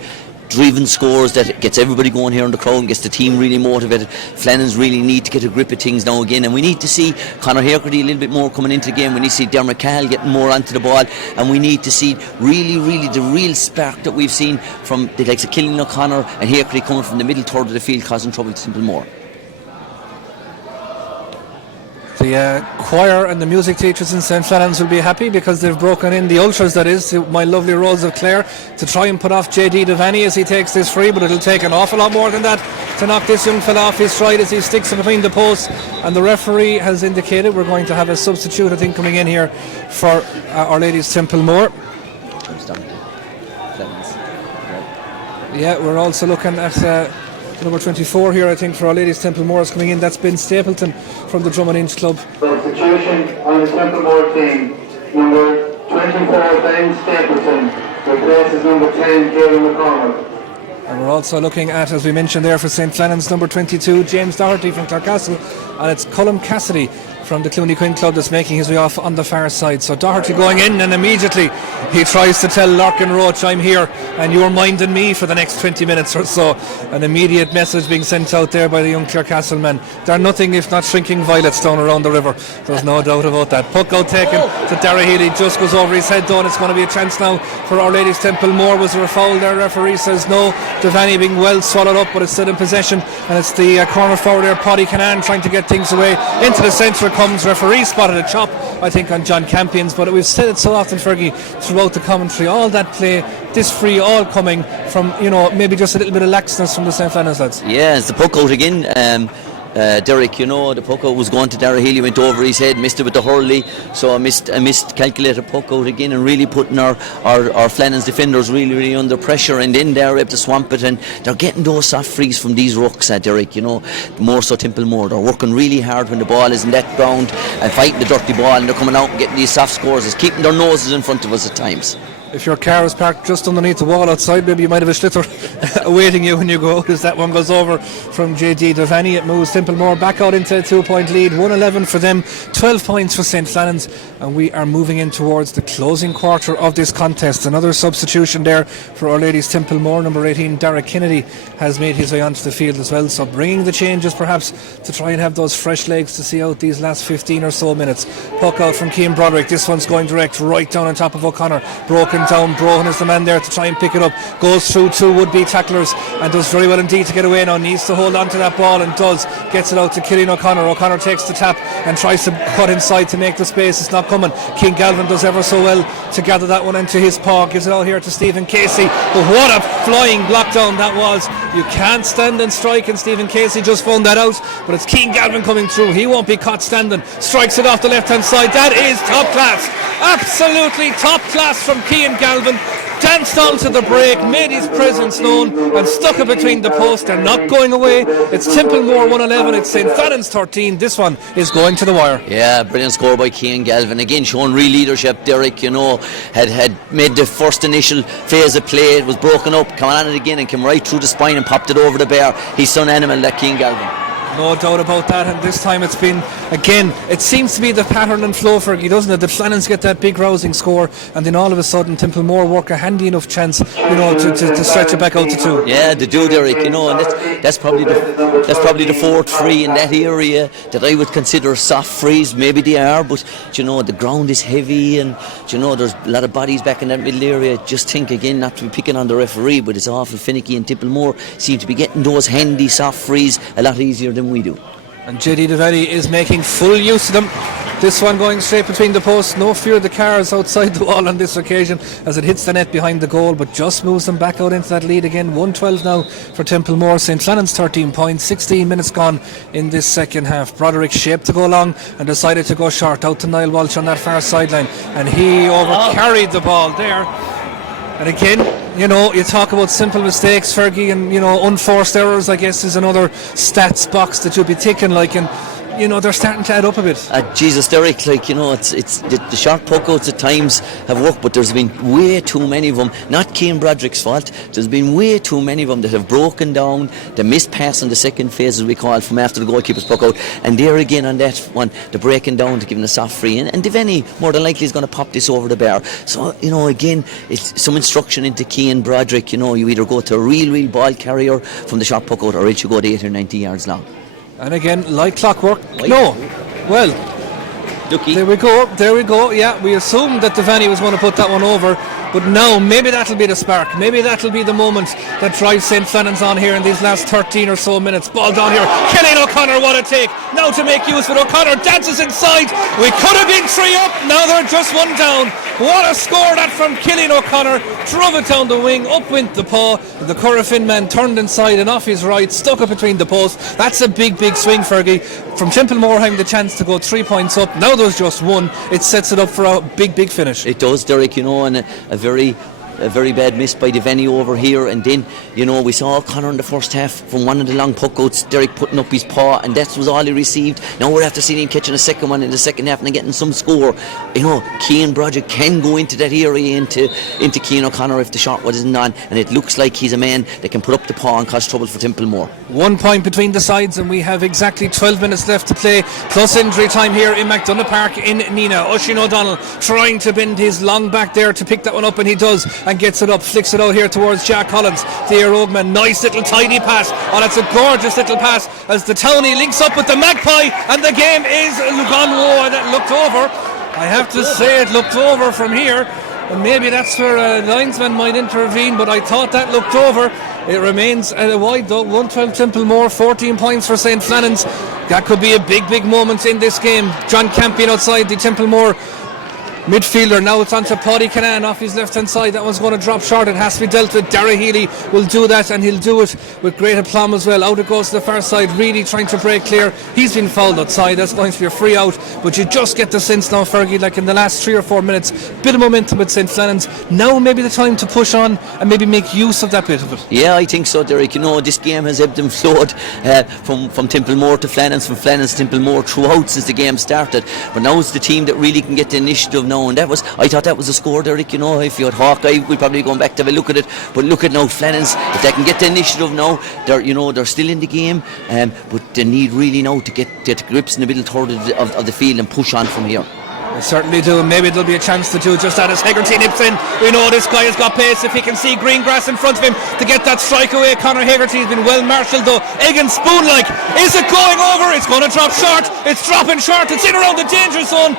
driven scores that gets everybody going here in the crowd and gets the team really motivated. Flannans really need to get a grip of things now again, and we need to see Conor Harty a little bit more coming into the game. We need to see Dermot Cahill getting more onto the ball, and we need to see really the real spark that we've seen from the likes of Killian O'Connor and Harty coming from the middle third of the field, causing trouble to Templemore. The choir and the music teachers in St Flannans will be happy because they've broken in, the ultras that is, my lovely Rose of Clare, to try and put off JD Devaney as he takes this free, but it'll take an awful lot more than that to knock this young fella off his stride as he sticks it between the posts. And the referee has indicated we're going to have a substitute, I think, coming in here for Our Lady's Templemore. Yeah, we're also looking at number 24 here, I think, for Our Lady's Templemore is coming in. That's Ben Stapleton from the Drum and Inch Club. Substitution on the Templemore team. Number 24, Ben Stapleton, replaces number 10, Kieran McCormick. And we're also looking at, as we mentioned there, for St Flannans, number 22, James Doherty from Clarecastle, and it's Colm Cassidy from the Clooney Quinn Club that's making his way off on the far side. So Doherty going in, and immediately he tries to tell Larkin Roach, I'm here and you're minding me for the next 20 minutes or so. An immediate message being sent out there by the young Clarecastle men. They're nothing if not shrinking violets down around the river, there's no doubt about that. Puck out taken to Dara Healy, just goes over his head though, and it's going to be a chance now for Our Lady's Templemore. Was there a foul there? Referee says no. Devaney being well swallowed up, but it's still in possession, and it's the corner forward there, Paddy Canan, trying to get things away. Into the centre comes. Referee spotted a chop, I think, on John Campions, but we've said it so often, Fergie, throughout the commentary, all that play, this free, all coming from, maybe just a little bit of laxness from the St Flannans lads. Yeah, it's the puck out again. Derek, the puck out was going to Dara Healy, went over his head, missed it with the hurley, so a miscalculated puck out again, and really putting our Flannans defenders really under pressure, and then they're able to swamp it, and they're getting those soft frees from these rucks, Derek, more so Templemore. They're working really hard when the ball is in that ground and fighting the dirty ball, and they're coming out and getting these soft scores. It's keeping their noses in front of us at times. If your car is parked just underneath the wall outside, maybe you might have a sliotar awaiting you when you go out, as that one goes over from JD Devaney. It moves Templemore back out into a 2-point lead, 1-11 for them, 12 points for St Flannans, and we are moving in towards the closing quarter of this contest. Another substitution there for Our Lady's Templemore. Number 18, Derek Kennedy, has made his way onto the field as well, so bringing the changes perhaps to try and have those fresh legs to see out these last 15 or so minutes. Puck out from Cian Broderick, this one's going direct right down on top of O'Connor, broken down. Brohan is the man there to try and pick it up, goes through 2 would-be tacklers and does very well indeed to get away now, needs to hold on to that ball and does, gets it out to Killian O'Connor. O'Connor takes the tap and tries to cut inside to make the space, it's not coming. King Galvin does ever so well to gather that one into his paw, gives it out here to Stephen Casey, but what a flying block down that was. You can't stand and strike, and Stephen Casey just found that out, but it's King Galvin coming through, he won't be caught standing, strikes it off the left hand side. That is top class, absolutely top class from Cian Galvin. Danced on to the break, made his presence known and stuck it between the posts. They're not going away. It's Templemore 1-11, it's St Flannans 13. This one is going to the wire. Yeah, brilliant score by Cian Galvin, again showing real leadership. Derek, had made the first initial phase of play, it was broken up, come on it again and came right through the spine and popped it over the bar. He's son animal, that Cian Galvin. No doubt about that, and this time it's been, again, it seems to be the pattern and flow, Fergie, doesn't it? The Flannans get that big rousing score, and then all of a sudden Templemore work a handy enough chance, to stretch it back out to 2. Yeah, they do, Derek, and that's probably the fourth free in that area that I would consider soft frees. Maybe they are, but the ground is heavy, and there's a lot of bodies back in that middle area. Just think again, not to be picking on the referee, but it's awful finicky, and Templemore seem to be getting those handy soft frees a lot easier than we do. And JD Devaney is making full use of them. This one going straight between the posts. No fear of the cars outside the wall on this occasion as it hits the net behind the goal, but just moves them back out into that lead again. 1-12 now for Templemore. St. Flannans 13 points, 16 minutes gone in this second half. Broderick shaped to go long and decided to go short out to Niall Walsh on that far sideline, and he overcarried the ball there. And again, you talk about simple mistakes, Fergie, and unforced errors, I guess, is another stats box that you'll be ticking like, and they're starting to add up a bit. Jesus, Derek, it's the short puck outs at times have worked, but there's been way too many of them. Not Cian Broderick's fault. There's been way too many of them that have broken down. The missed pass in the second phase, as we call it, from after the goalkeeper's puck out, and there again on that one, the breaking down to give him a soft free, and Devaney more than likely is going to pop this over the bar. So again, it's some instruction into Cian Broderick. You either go to a real ball carrier from the short puck out, or else you go to 80 or 90 yards long. And again, like clockwork. No. Well, Lucky. There we go. Yeah, we assumed that Devaney was going to put that one over, but now maybe that'll be the spark. Maybe that'll be the moment that drives St. Flannans on here in these last 13 or so minutes. Ball down here. Killian O'Connor, what a take. Now to make use of it. O'Connor dances inside. We could have been 3 up. Now they're just 1 down. What a score that from Killian O'Connor. Drove it down the wing. Up went the paw. The Corofin man turned inside and off his right. Stuck it between the posts. That's a big swing, Fergie. From Templemore having the chance to go 3 points up. Now there's just 1. It sets it up for a big finish. It does, Derek, and a very bad miss by Devaney over here, and then we saw O'Connor in the first half from one of the long puck outs, Derek putting up his paw, and that was all he received. Now we're after seeing him catching a second one in the second half and getting some score. Cian Broderick can go into that area into Cian O'Connor if the shot wasn't on, and it looks like he's a man that can put up the paw and cause trouble for Templemore. 1 point between the sides, and we have exactly 12 minutes left to play, plus injury time here in McDonough Park in Nina. Oisin O'Donnell trying to bend his long back there to pick that one up, and he does, and gets it up, flicks it out here towards Jack Collins, the Air Oakman. Nice little tidy pass. That's a gorgeous little pass as the Townie links up with the Magpie, and the game is gone. Whoa, that looked over. I have to say it looked over from here, and maybe that's where a linesman might intervene, but I thought that looked over. It remains wide though. 1-12 Templemore, 14 points for St. Flannans. That could be a big moment in this game. John Campion outside the Templemore midfielder. Now it's on to Paddy Canan off his left hand side. That one's going to drop short. It has to be dealt with. Dara Healy will do that, and he'll do it with great aplomb as well. Out it goes to the far side, really trying to break clear. He's been fouled outside. That's going to be a free out, but you just get the sense now, Fergie, like in the last 3 or 4 minutes, bit of momentum with St. Flannans. Now maybe the time to push on and maybe make use of that bit of it. Yeah, I think so, Derek. This game has ebbed and flowed from Templemore to Flannans, from Flannans to Templemore throughout since the game started, but now it's the team that really can get the initiative now, and I thought that was a score, Derek. If you had Hawkeye, we'd probably go back to have a look at it, but look at now Flannans, if they can get the initiative now, they're still in the game, but they need really now to get grips in the middle third of the field and push on from here. They certainly do, and maybe there'll be a chance to do just that as Hegarty nips in. We know this guy has got pace if he can see green grass in front of him to get that strike away. Conor Hegarty has been well marshalled though. Egan Spoon-like. Is it going over? It's going to drop short. It's dropping short. It's in around the danger zone.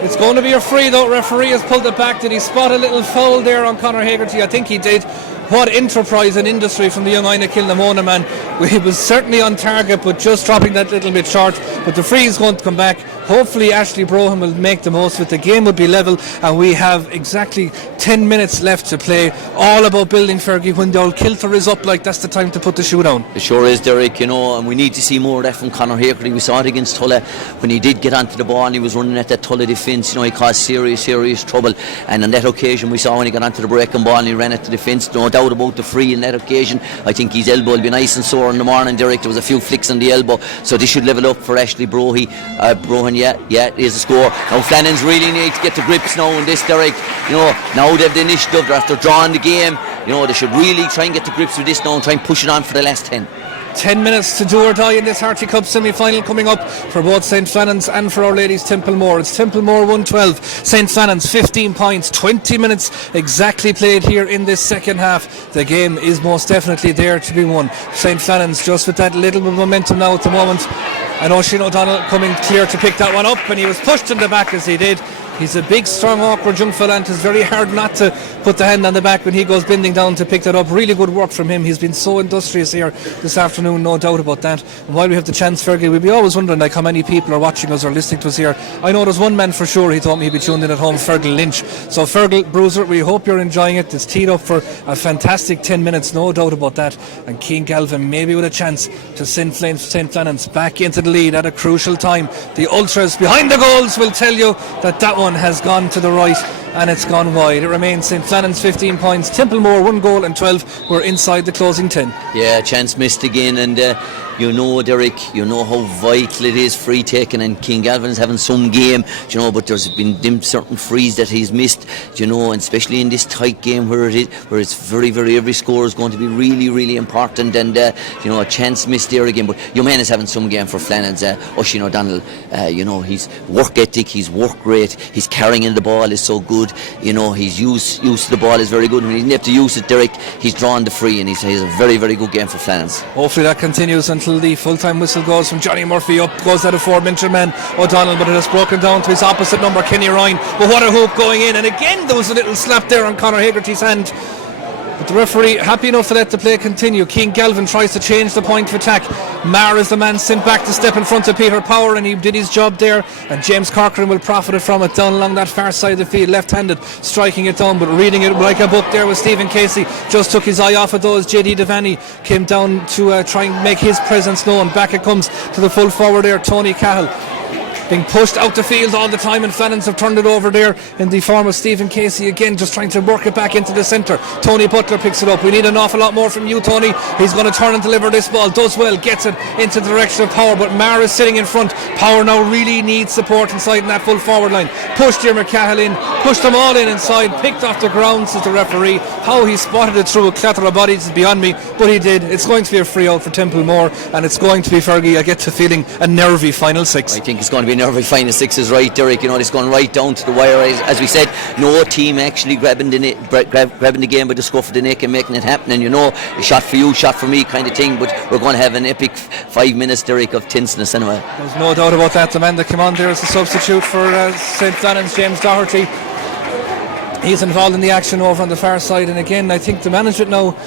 It's going to be a free though. Referee has pulled it back. Did he spot a little foul there on Conor Hegarty? I think he did. What enterprise and industry from the young Ina Kilnamona man. He was certainly on target, but just dropping that little bit short. But the free is going to come back. Hopefully Ashley Brohan will make the most of it. The game will be level, and we have exactly 10 minutes left to play. All about building, Fergie. When the old kilter is up, like that's the time to put the shoe down. It sure is, Derek, and we need to see more of that from Conor Hegarty. We saw it against Tulla when he did get onto the ball and he was running at that Tulla defence. He caused serious trouble, and on that occasion we saw when he got onto the breaking ball and he ran at the defence. No doubt about the free in that occasion. I think his elbow will be nice and sore in the morning, Derek. There was a few flicks on the elbow, so this should level up for Ashley Brohan. Yeah, here's the score. Now Flannans really need to get the grips now in this, Derek. Now they have the initiative. They're after drawing the game. They should really try and get the grips with this now and try and push it on for the last 10. 10 minutes to do or die in this Harty Cup semi-final coming up for both St. Flannans and for Our Lady's Templemore. It's Templemore 112, St. Flannans 15 points, 20 minutes exactly played here in this second half. The game is most definitely there to be won. St. Flannans just with that little bit of momentum now at the moment. I know Shane O'Donnell coming clear to pick that one up, and he was pushed in the back as he did. He's a big, strong, awkward young fella, and it's very hard not to put the hand on the back when he goes bending down to pick that up. Really good work from him. He's been so industrious here this afternoon, no doubt about that. And while we have the chance, Fergie, we'll be always wondering like how many people are watching us or listening to us here. I know there's one man for sure, he told me he'd be tuned in at home, Fergal Lynch. So Fergal, Bruiser, we hope you're enjoying it. It's teed up for a fantastic 10 minutes, no doubt about that. And Keane Galvin maybe with a chance to send St. Flannans back into the lead at a crucial time. The ultras behind the goals will tell you that one has gone to the right and it's gone wide. It remains St. Flannans 15 points, Templemore 1 goal and 12. We're inside the closing 10. Yeah, chance missed again, and you know, Derek, you know how vital it is free taking, and King Galvin's having some game, you know, but there's been them certain frees that he's missed, you know, and especially in this tight game where it's very, very, every score is going to be really, really important, and you know, a chance missed there again. But your man is having some game for Flannans. Oisin O'Donnell, you know, his work ethic, his work rate, his carrying in the ball is so good, you know, his use to the ball is very good. When he didn't have to use it, Derek, he's drawn the free, and he's a very, very good game for Flannans. Hopefully that continues until the full-time whistle goes from Johnny Murphy. Up goes that aforementioned man O'Donnell, but it has broken down to his opposite number, Kenny Ryan. But what a hoop going in, and again there was a little slap there on Conor Hegarty's hand. But the referee happy enough to let the play continue. Keane Galvin tries to change the point of attack. Marr is the man sent back to step in front of Peter Power, and he did his job there, and James Corcoran will profit from it down along that far side of the field, left-handed, striking it down, but reading it like a book there with Stephen Casey. Just took his eye off of those. JD Devaney came down to try and make his presence known. Back it comes to the full forward there, Tony Cahill, being pushed out the field all the time, and Flannans have turned it over there in the form of Stephen Casey again, just trying to work it back into the centre. Tony Butler picks it up. We need an awful lot more from you, Tony. He's going to turn and deliver this ball, does well, gets it into the direction of Power, but Marr is sitting in front. Power now really needs support inside in that full forward line. Pushed Dermot Cahill in, pushed them all in inside, picked off the ground, says the referee. How he spotted it through a clatter of bodies is beyond me, but he did. It's going to be a free out for Templemore, and it's going to be, Fergie, I get the feeling, a nervy final six. I think it's going to be nervy final six is right, Derek. You know, it's gone right down to the wire. As we said, no team actually grabbing the game by the scruff of the neck and making it happen. And you know, a shot for you, shot for me kind of thing. But we're going to have an epic 5 minutes, Derek, of tenseness anyway. There's no doubt about that. The man that came on there as a substitute for St. Flannans, James Doherty, he's involved in the action over on the far side. And again, I think the management now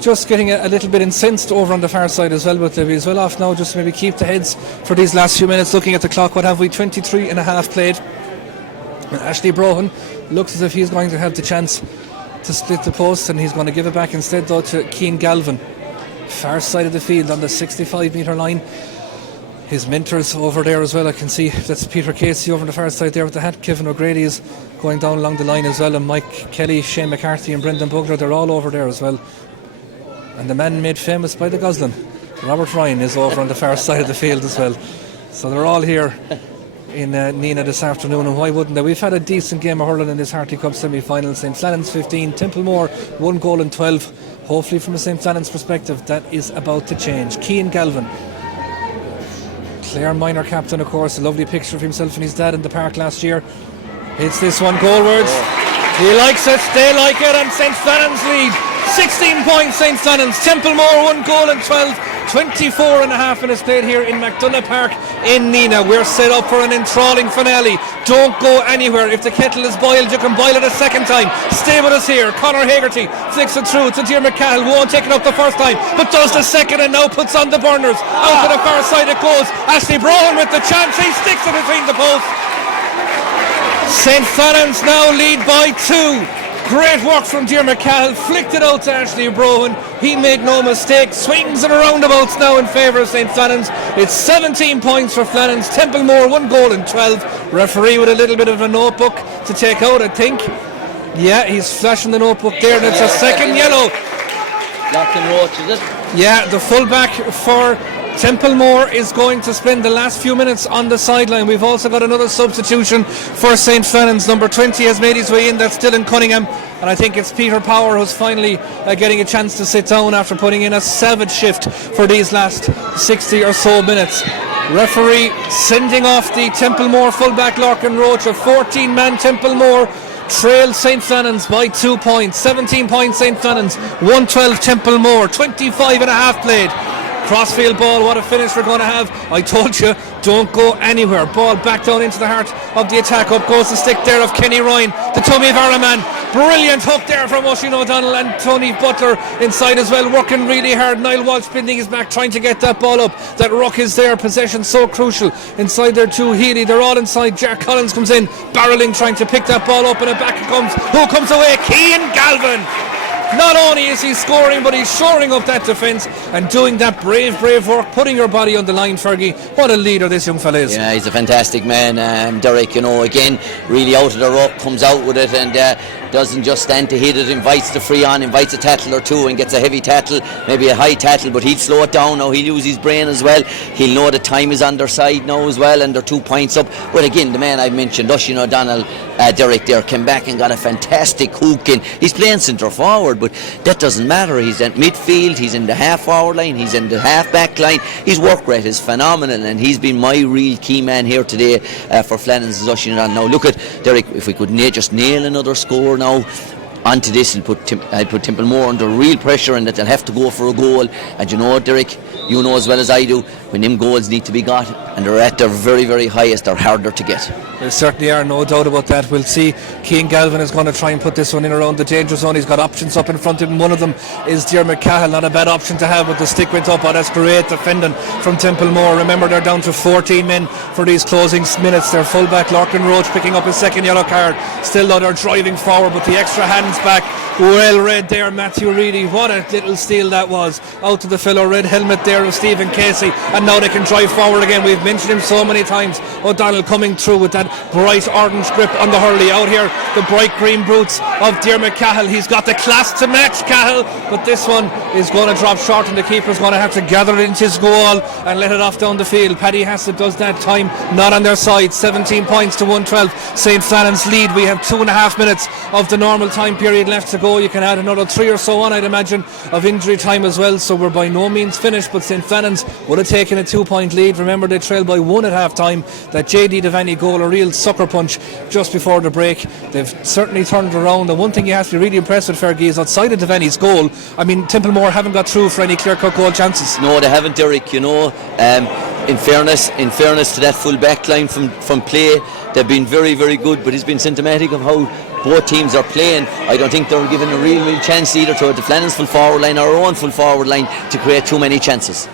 just getting a little bit incensed over on the far side as well, but they'll be as well off now just maybe keep the heads for these last few minutes. Looking at the clock, what have we, 23 and a half played, and Ashley Brohan looks as if he's going to have the chance to split the post, and he's going to give it back instead though to Keane Galvin, far side of the field on the 65 metre line. His mentors over there as well, I can see that's Peter Casey over on the far side there with the hat. Kevin O'Grady is going down along the line as well, and Mike Kelly, Shane McCarthy and Brendan Bugler, they're all over there as well. And the man made famous by the Goslin, Robert Ryan, is over on the far side of the field as well. So they're all here in Nina this afternoon, and why wouldn't they? We've had a decent game of hurling in this Harty Cup semi-final. St. Flannans 15, Templemore 1 goal and 12. Hopefully from a St. Flannans perspective that is about to change. Keane Galvin, Clare minor captain of course, a lovely picture of himself and his dad in the park last year. Hits this one goalwards. He likes it, they like it, and St. Flannans lead 16 points. St. Flannans, Templemore 1 goal and 12, 24 and a half minutes played here in McDonagh Park in Nina. We're set up for an enthralling finale. Don't go anywhere. If the kettle is boiled, you can boil it a second time. Stay with us here. Conor Hegarty flicks it through to Dermot Cahill. Won't take it up the first time, but does the second, and now puts on the burners. Out to the far side it goes. Ashley Brohan with the chance. He sticks it between the posts. St. Flannans now lead by 2. Great work from Dermot Cahill, flicked it out to Ashley Brohan. He made no mistake, swings it roundabouts now in favour of St. Flannans. It's 17 points for Flannans, Templemore 1 goal and 12. Referee with a little bit of a notebook to take out, I think. Yeah, he's flashing the notebook there, and it's a second yellow. Lock and Roach, is it? Yeah, the fullback for Templemore is going to spend the last few minutes on the sideline. We've also got another substitution for St. Flannans. Number 20 has made his way in. That's Dylan Cunningham. And I think it's Peter Power who's finally getting a chance to sit down after putting in a savage shift for these last 60 or so minutes. Referee sending off the Templemore fullback Larkin Roach. A 14-man Templemore trailed St. Flannans by 2 points. 17 points St. Flannans, 112 Templemore, 25 and a half played. Crossfield ball, what a finish we're going to have. I told you, don't go anywhere. Ball back down into the heart of the attack. Up goes the stick there of Kenny Ryan, the Tommy Varaman. Brilliant hook there from Oisin O'Donnell, and Tony Butler inside as well, working really hard. Niall Walsh bending his back, trying to get that ball up. That ruck is there, possession so crucial. Inside there too, Healy, they're all inside. Jack Collins comes in, barreling, trying to pick that ball up, and it back comes. Who comes away? Cian Galvin. Not only is he scoring, but he's shoring up that defence and doing that brave work, putting your body on the line, Fergie. What a leader this young fella is. Yeah, he's a fantastic man, Derek. Again, really out of the ruck, comes out with it, and doesn't just stand to hit it, invites the free on, invites a tackle or two, and gets a heavy tackle, maybe a high tackle, but he'll slow it down now. He'll use his brain as well. He'll know the time is on their side now as well, and they're 2 points up. But again, the man I mentioned, Oisin O'Donnell, Derek there, came back and got a fantastic hook in. He's playing centre forward, but that doesn't matter. He's at midfield, he's in the half forward line, he's in the half back line. His work rate is phenomenal, and he's been my real key man here today for Flannans' Oisin O'Donnell. Now look at Derek, if we could just nail another score now onto this, I'll put Templemore under real pressure, and that they'll have to go for a goal. And Derek, you know as well as I do, when them goals need to be got and they're at their very highest, they're harder to get. There certainly are, no doubt about that. We'll see. Cian Galvin is going to try and put this one in around the danger zone. He's got options up in front of him. One of them is Diarmuid Cahill. Not a bad option to have, but the stick went up. Oh, that's great defending from Templemore. Remember, they're down to 14 men for these closing minutes. Their fullback Larkin Roach picking up his second yellow card. Still though, they're driving forward, but the extra hands back. Well read there, Matthew Reedy. What a little steal that was. Out to the fellow red helmet there of Stephen Casey, and now they can drive forward again. We've mentioned him so many times. O'Donnell coming through with that bright orange grip on the hurley. Out here, the bright green boots of Diarmuid Cahill. He's got the class to match Cahill, but this one is going to drop short, and the keeper's going to have to gather it into his goal and let it off down the field. Paddy Hassett does that time, not on their side. 17 points to 112. St. Flannans lead. We have 2.5 minutes of the normal time period left to go. You can add another 3 or so on, I'd imagine, of injury time as well, so we're by no means finished, but St. Flannans would have taken a 2-point lead. Remember, they trailed by 1 at half time. That JD Devaney goal, a real sucker punch just before the break. They've certainly turned around. The one thing you have to be really impressed with, Fergie, is outside of Devaney's goal, I mean, Templemore haven't got through for any clear-cut goal chances. No, they haven't, Derek. In fairness to that full back line from play, they've been very good, but it's been symptomatic of how both teams are playing. I don't think they're given a real chance either to the Flannans full forward line or our own full forward line to create too many chances.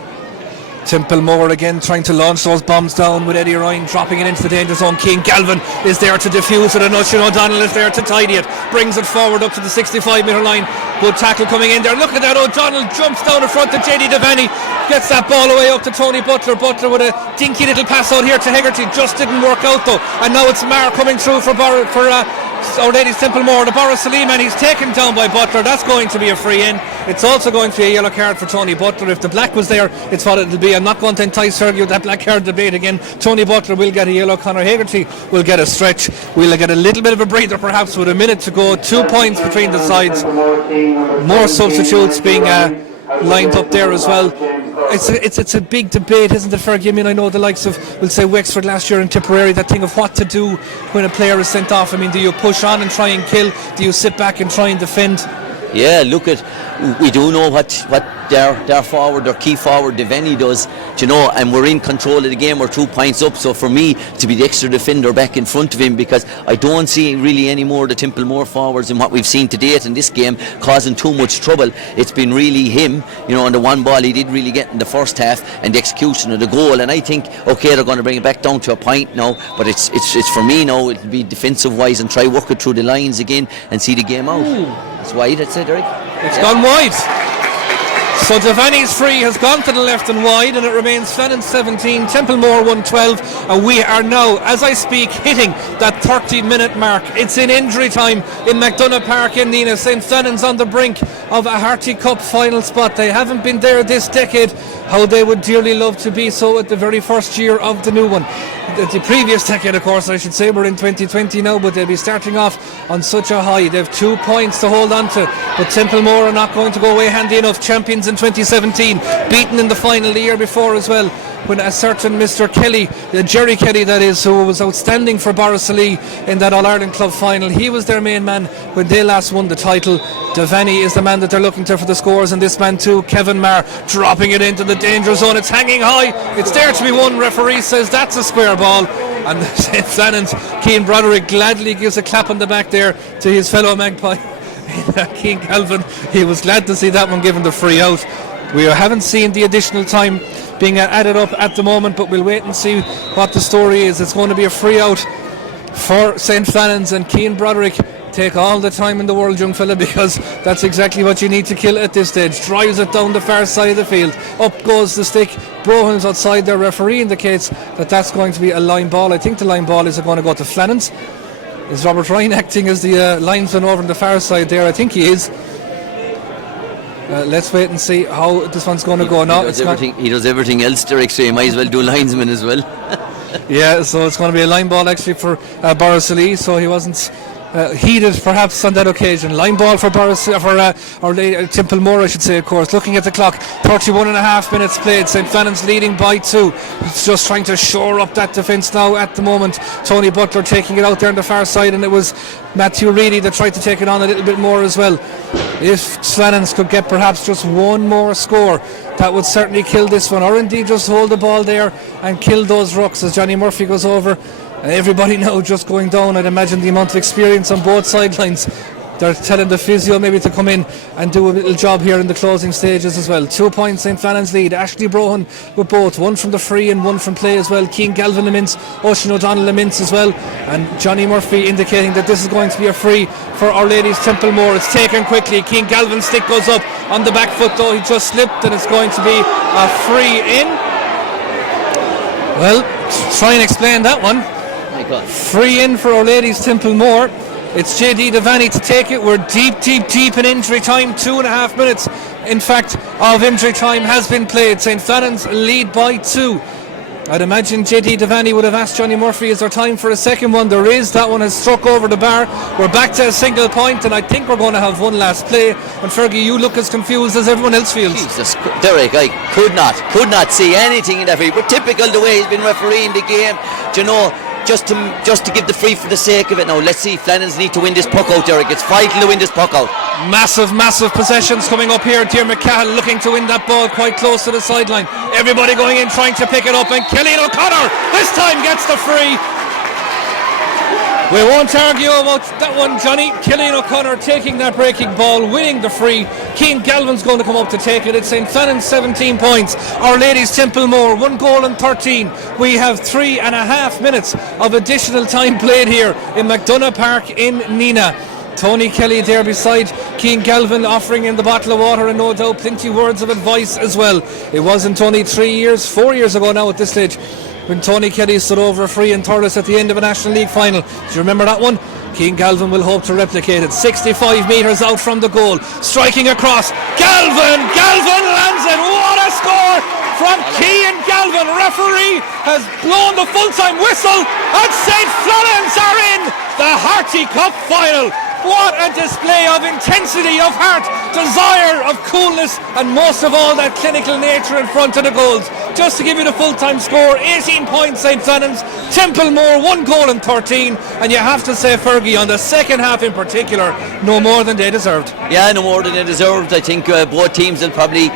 Templemore again trying to launch those bombs down with Eddie Ryan dropping it into the danger zone. Cian Galvin is there to defuse it, and Oisin O'Donnell is there to tidy it, brings it forward up to the 65 metre line. Good tackle coming in there. Look at that, O'Donnell jumps down in front of JD Devaney, gets that ball away up to Tony Butler. Butler with a dinky little pass out here to Hegarty, just didn't work out though, and now it's Marr coming through for Our Lady's Templemore. The Boris Saliman, he's taken down by Butler. That's going to be a free in. It's also going to be a yellow card for Tony Butler. If the black was there, it's what it'll be. I'm not going to entice Sergio with that black card debate again. Tony Butler will get a yellow. Conor Hegarty will get a stretch. We'll get a little bit of a breather perhaps with a minute to go. 2 points between the sides. More substitutes being lined up there as well. It's a big debate, isn't it, Fergie? I mean, I know the likes of, we'll say, Wexford last year and Tipperary, that thing of what to do when a player is sent off. I mean, do you push on and try and kill? Do you sit back and try and defend? Yeah, we do know what their forward, their key forward, Devaney does, and we're in control of the game. We're 2 points up, so for me to be the extra defender back in front of him, because I don't see really any more of the Templemore forwards in what we've seen to date in this game causing too much trouble. It's been really him, and the one ball he did really get in the first half and the execution of the goal. And I think, okay, they're going to bring it back down to a point now, but it's for me now, it'll be defensive wise and try work it through the lines again and see the game out. That's wide, that's it, Eric. It's gone wide. So Devaney's free has gone to the left and wide, and it remains Flannans 17, Templemore 112, and we are now, as I speak, hitting that 30-minute mark. It's in injury time in McDonough Park in Nina. St. Flannans on the brink of a Harty Cup final spot. They haven't been there this decade. How they would dearly love to be so at the very first year of the new one. The previous decade, of course, I should say, we're in 2020 now, but they'll be starting off on such a high. They have 2 points to hold on to, but Templemore are not going to go away handy enough. Champions in 2017, beaten in the final the year before as well, when a certain Mr. Kelly, Jerry Kelly that is, who was outstanding for Borrisoleigh in that All-Ireland Club final, he was their main man when they last won the title. Devaney is the man that they're looking to for the scores, and this man too, Kevin Marr, dropping it into the danger zone. It's hanging high, it's there to be won. Referee says that's a square ball, and St. Flannans, Cian Broderick gladly gives a clap on the back there to his fellow magpie Cian Galvin. He was glad to see that one given the free out. We haven't seen the additional time being added up at the moment, but we'll wait and see what the story is. It's going to be a free out for St. Flannans, and Cian Broderick, take all the time in the world, young fella, because that's exactly what you need to kill at this stage. Drives it down the far side of the field, up goes the stick. Brohan's outside there. Referee indicates that that's going to be a line ball. I think the line ball is going to go to Flannans. Is Robert Ryan acting as the linesman over on the far side there? I think he is. Let's wait and see how this one's going to go now. He does everything else, Derek, so he might as well do linesman as well. Yeah, so it's going to be a line ball actually for Borrisoleigh, so he wasn't heated perhaps on that occasion. Line ball for Templemore, I should say, of course. Looking at the clock, 31 and a half minutes played. St. Flannans leading by 2. It's just trying to shore up that defence now at the moment. Tony Butler taking it out there on the far side, and it was Matthew Reedy that tried to take it on a little bit more as well. If Flannans could get perhaps just one more score, that would certainly kill this one, or indeed just hold the ball there and kill those rucks as Johnny Murphy goes over. And everybody now just going down. I'd imagine the amount of experience on both sidelines. They're telling the physio maybe to come in and do a little job here in the closing stages as well. 2 points St. Flannans lead. Ashley Brohan with both, one from the free and one from play as well. Cian Galvin immense, Oisin O'Donnell immense as well, and Johnny Murphy indicating that this is going to be a free for Our Lady's Templemore. It's taken quickly. Cian Galvin's stick goes up on the back foot though. He just slipped, and it's going to be a free in. Well, try and explain that one. Free in for Our Lady's Templemore. It's JD Devaney to take it. We're deep in injury time. 2.5 minutes, in fact, of injury time has been played. St. Flannans lead by 2. I'd imagine JD Devaney would have asked Johnny Murphy, is there time for a second one? There is. That one has struck over the bar. We're back to a single point, and I think we're going to have one last play. And Fergie, you look as confused as everyone else feels. Jesus, Derek, I could not see anything in that free. But typical the way he's been refereeing the game. Do you know, just to give the free for the sake of it. Now let's see, Flannans need to win this puck out, Derek. It's vital to win this puck out. Massive possessions coming up here. Dear McCall looking to win that ball quite close to the sideline. Everybody going in trying to pick it up, and Cillian O'Connor this time gets the free. We won't argue about that one, Johnny. Cillian O'Connor taking that breaking ball, winning the free. Cian Galvin's going to come up to take it. It's St. Flannans 17 points. Our Lady's Templemore 1 goal and 13. We have 3.5 minutes of additional time played here in McDonough Park in Nina. Tony Kelly there beside Cian Galvin, offering him the bottle of water, and no doubt plenty words of advice as well. It wasn't only 4 years ago now at this stage, when Tony Kelly stood over a free in Thurles at the end of a National League final. Do you remember that one? Cian Galvin will hope to replicate it. 65 metres out from the goal, striking across. Galvin lands it. What a score from Cian Galvin. Referee has blown the full-time whistle, and St. Flannans are in the Harty Cup final. What a display of intensity, of heart, desire, of coolness, and most of all that clinical nature in front of the goals. Just to give you the full-time score, 18 points St. Flannans, Templemore 1 goal and 13, and you have to say, Fergie, on the second half in particular, no more than they deserved. Yeah, no more than they deserved. I think both teams will probably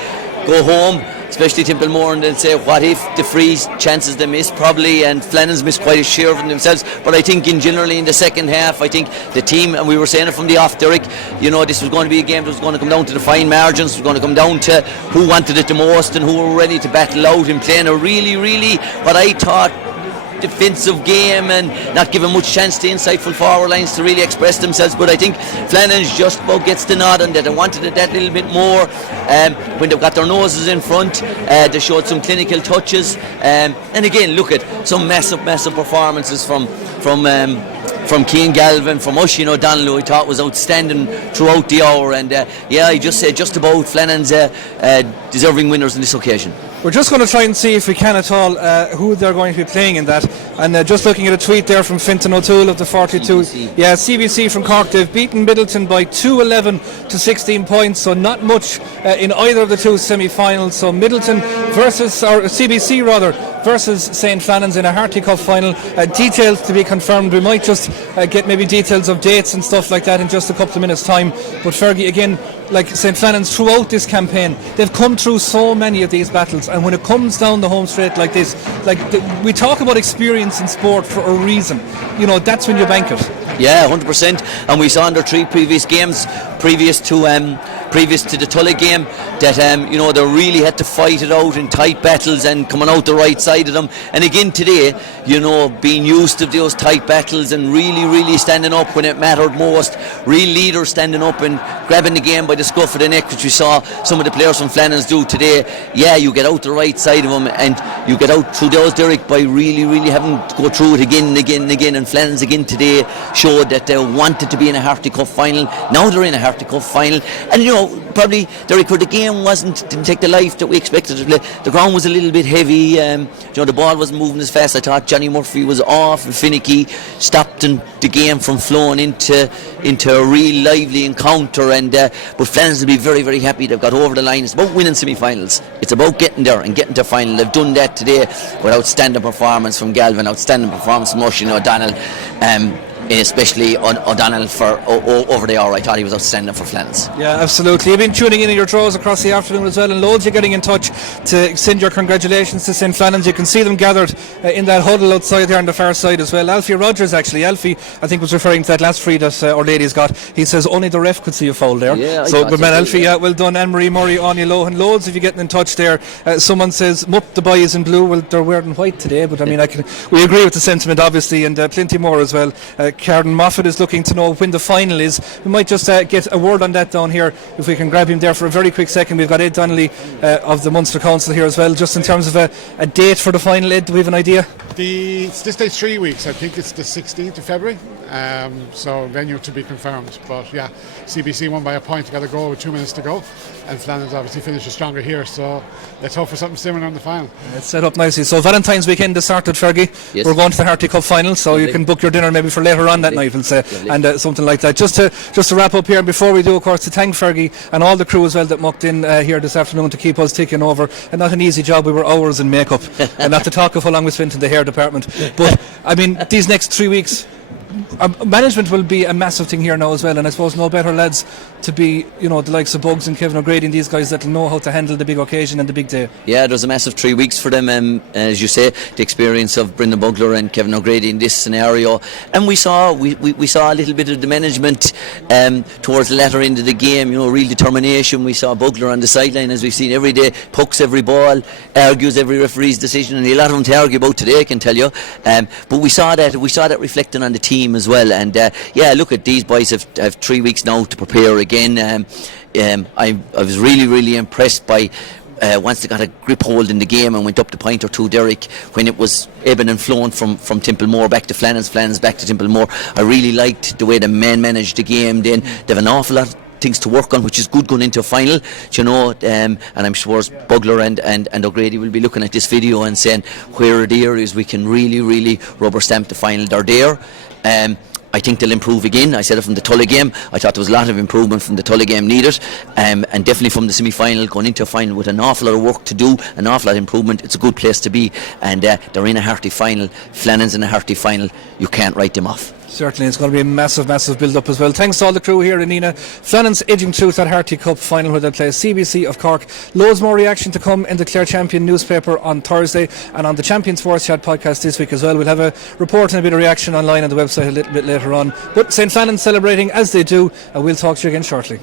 go home, especially Templemore, and they'll say, what if the free chances they missed probably, and Flannans missed quite a share of them themselves. But I think generally in the second half, I think the team, and we were saying it from the off, Derek, you know, this was going to be a game that was going to come down to the fine margins. It was going to come down to who wanted it the most and who were ready to battle out and playing a really, what I thought defensive game and not giving much chance to insightful forward lines to really express themselves. But I think Flannans just about gets the nod on that. I wanted it that little bit more. When they've got their noses in front, they showed some clinical touches. And again, look at some massive performances from Cian Galvin, from Oisin O'Donnell, who I thought was outstanding throughout the hour. And I just say just about Flannans deserving winners on this occasion. We're just going to try and see if we can at all who they're going to be playing in that. And just looking at a tweet there from Fintan O'Toole of the 42. CBC. Yeah, CBC from Cork. They've beaten Middleton by 2-11 to 16 points, so not much in either of the two semi-finals. So Middleton versus, or CBC rather, versus St. Flannans in a Harty Cup final. Details to be confirmed. We might just get maybe details of dates and stuff like that in just a couple of minutes' time. But Fergie, again, like St. Flannans throughout this campaign, they've come through so many of these battles, and when it comes down the home straight like this, we talk about experience in sport for a reason. You know, that's when you bank it. Yeah, 100%. And we saw in their 3 previous games, previous to the Tulla game, that they really had to fight it out in tight battles and coming out the right side of them. And again today, being used to those tight battles and really standing up when it mattered most. Real leaders standing up and grabbing the game by the scruff of the neck, which we saw some of the players from Flannans do today. Yeah, you get out the right side of them and you get out through those, Derek, by really having to go through it again and again and again. And Flannans again today showed that they wanted to be in a Harty Cup final. Now they're in a Harty Cup final, and probably, Derek, where the game didn't take the life that we expected it to play. The ground was a little bit heavy. The ball wasn't moving as fast. I thought Johnny Murphy was off and finicky, stopped the game from flowing into a real lively encounter. And but Flannans will be very happy they've got over the line. It's about winning semi-finals. It's about getting there and getting to final. They've done that today with outstanding performance from Galvin, outstanding performance from Oisin O'Donnell. Especially on O'Donnell for over the hour. I thought he was outstanding for Flannans. Yeah, absolutely. You've been tuning in your draws across the afternoon as well, and loads of getting in touch to send your congratulations to St. Flannans. You can see them gathered in that huddle outside there on the far side as well. Alfie Rogers, actually, Alfie, I think, was referring to that last free that our ladies got. He says only the ref could see a foul there. Yeah, so good man, Alfie. Yeah, well done. Anne-Marie Murray, Anya Lohan, loads of you getting in touch there. Someone says Mup the boys in blue. Well, they're wearing white today, but I mean, we agree with the sentiment, obviously, and plenty more as well. Karen Moffat is looking to know when the final is. We might just get a word on that down here if we can grab him there for a very quick second. We've got Ed Donnelly of the Munster Council here as well, just in terms of a date for the final. Ed, do we have an idea? This day's 3 weeks. I think it's the 16th of February, so venue to be confirmed, but yeah, CBC won by a point, got a goal with 2 minutes to go, and Flannans obviously finishes stronger here, so let's hope for something similar in the final. It's set up nicely. So Valentine's weekend has started, Fergie. Yes. We're going to the Harty Cup final, so you can book your dinner maybe for later on that night, we'll say, and something like that. Just to wrap up here, and before we do, of course, to thank Fergie and all the crew as well that mucked in here this afternoon to keep us ticking over. And not an easy job. We were hours in makeup, and not to talk of how long we spent in the hair department. But I mean, these next 3 weeks, management will be a massive thing here now as well, and I suppose no better lads to be, the likes of Bugs and Kevin O'Grady and these guys that will know how to handle the big occasion and the big day. Yeah, there's a massive 3 weeks for them, as you say, the experience of Brendan Bugler and Kevin O'Grady in this scenario, and we saw a little bit of the management towards the latter end of the game, real determination. We saw Bugler on the sideline, as we've seen every day, pokes every ball, argues every referee's decision, and a lot of them to argue about today, I can tell you, but we saw that reflecting on the team as well. And look at these boys have 3 weeks now to prepare again. I was really impressed by once they got a grip hold in the game and went up the point or two, Derek, when it was ebbing and flowing from Templemore back to Flannans back to Templemore. I really liked the way the men managed the game. Then they have an awful lot of things to work on, which is good going into a final, and I'm sure Bugler and O'Grady will be looking at this video and saying where are the areas we can really rubber stamp the final. They're there. I think they'll improve again. I said it from the Tulla game. I thought there was a lot of improvement from the Tulla game needed, and definitely from the semi-final, going into a final with an awful lot of work to do, an awful lot of improvement. It's a good place to be, and they're in a Harty final. Flannans in a Harty final. You can't write them off. Certainly, it's going to be a massive build-up as well. Thanks to all the crew here in Nina. Flannans edging through that Harty Cup final where they'll play CBC of Cork. Loads more reaction to come in the Clare Champion newspaper on Thursday, and on the Champion Sports Chat podcast this week as well. We'll have a report and a bit of reaction online on the website a little bit later on. But St. Flannans celebrating as they do, and we'll talk to you again shortly.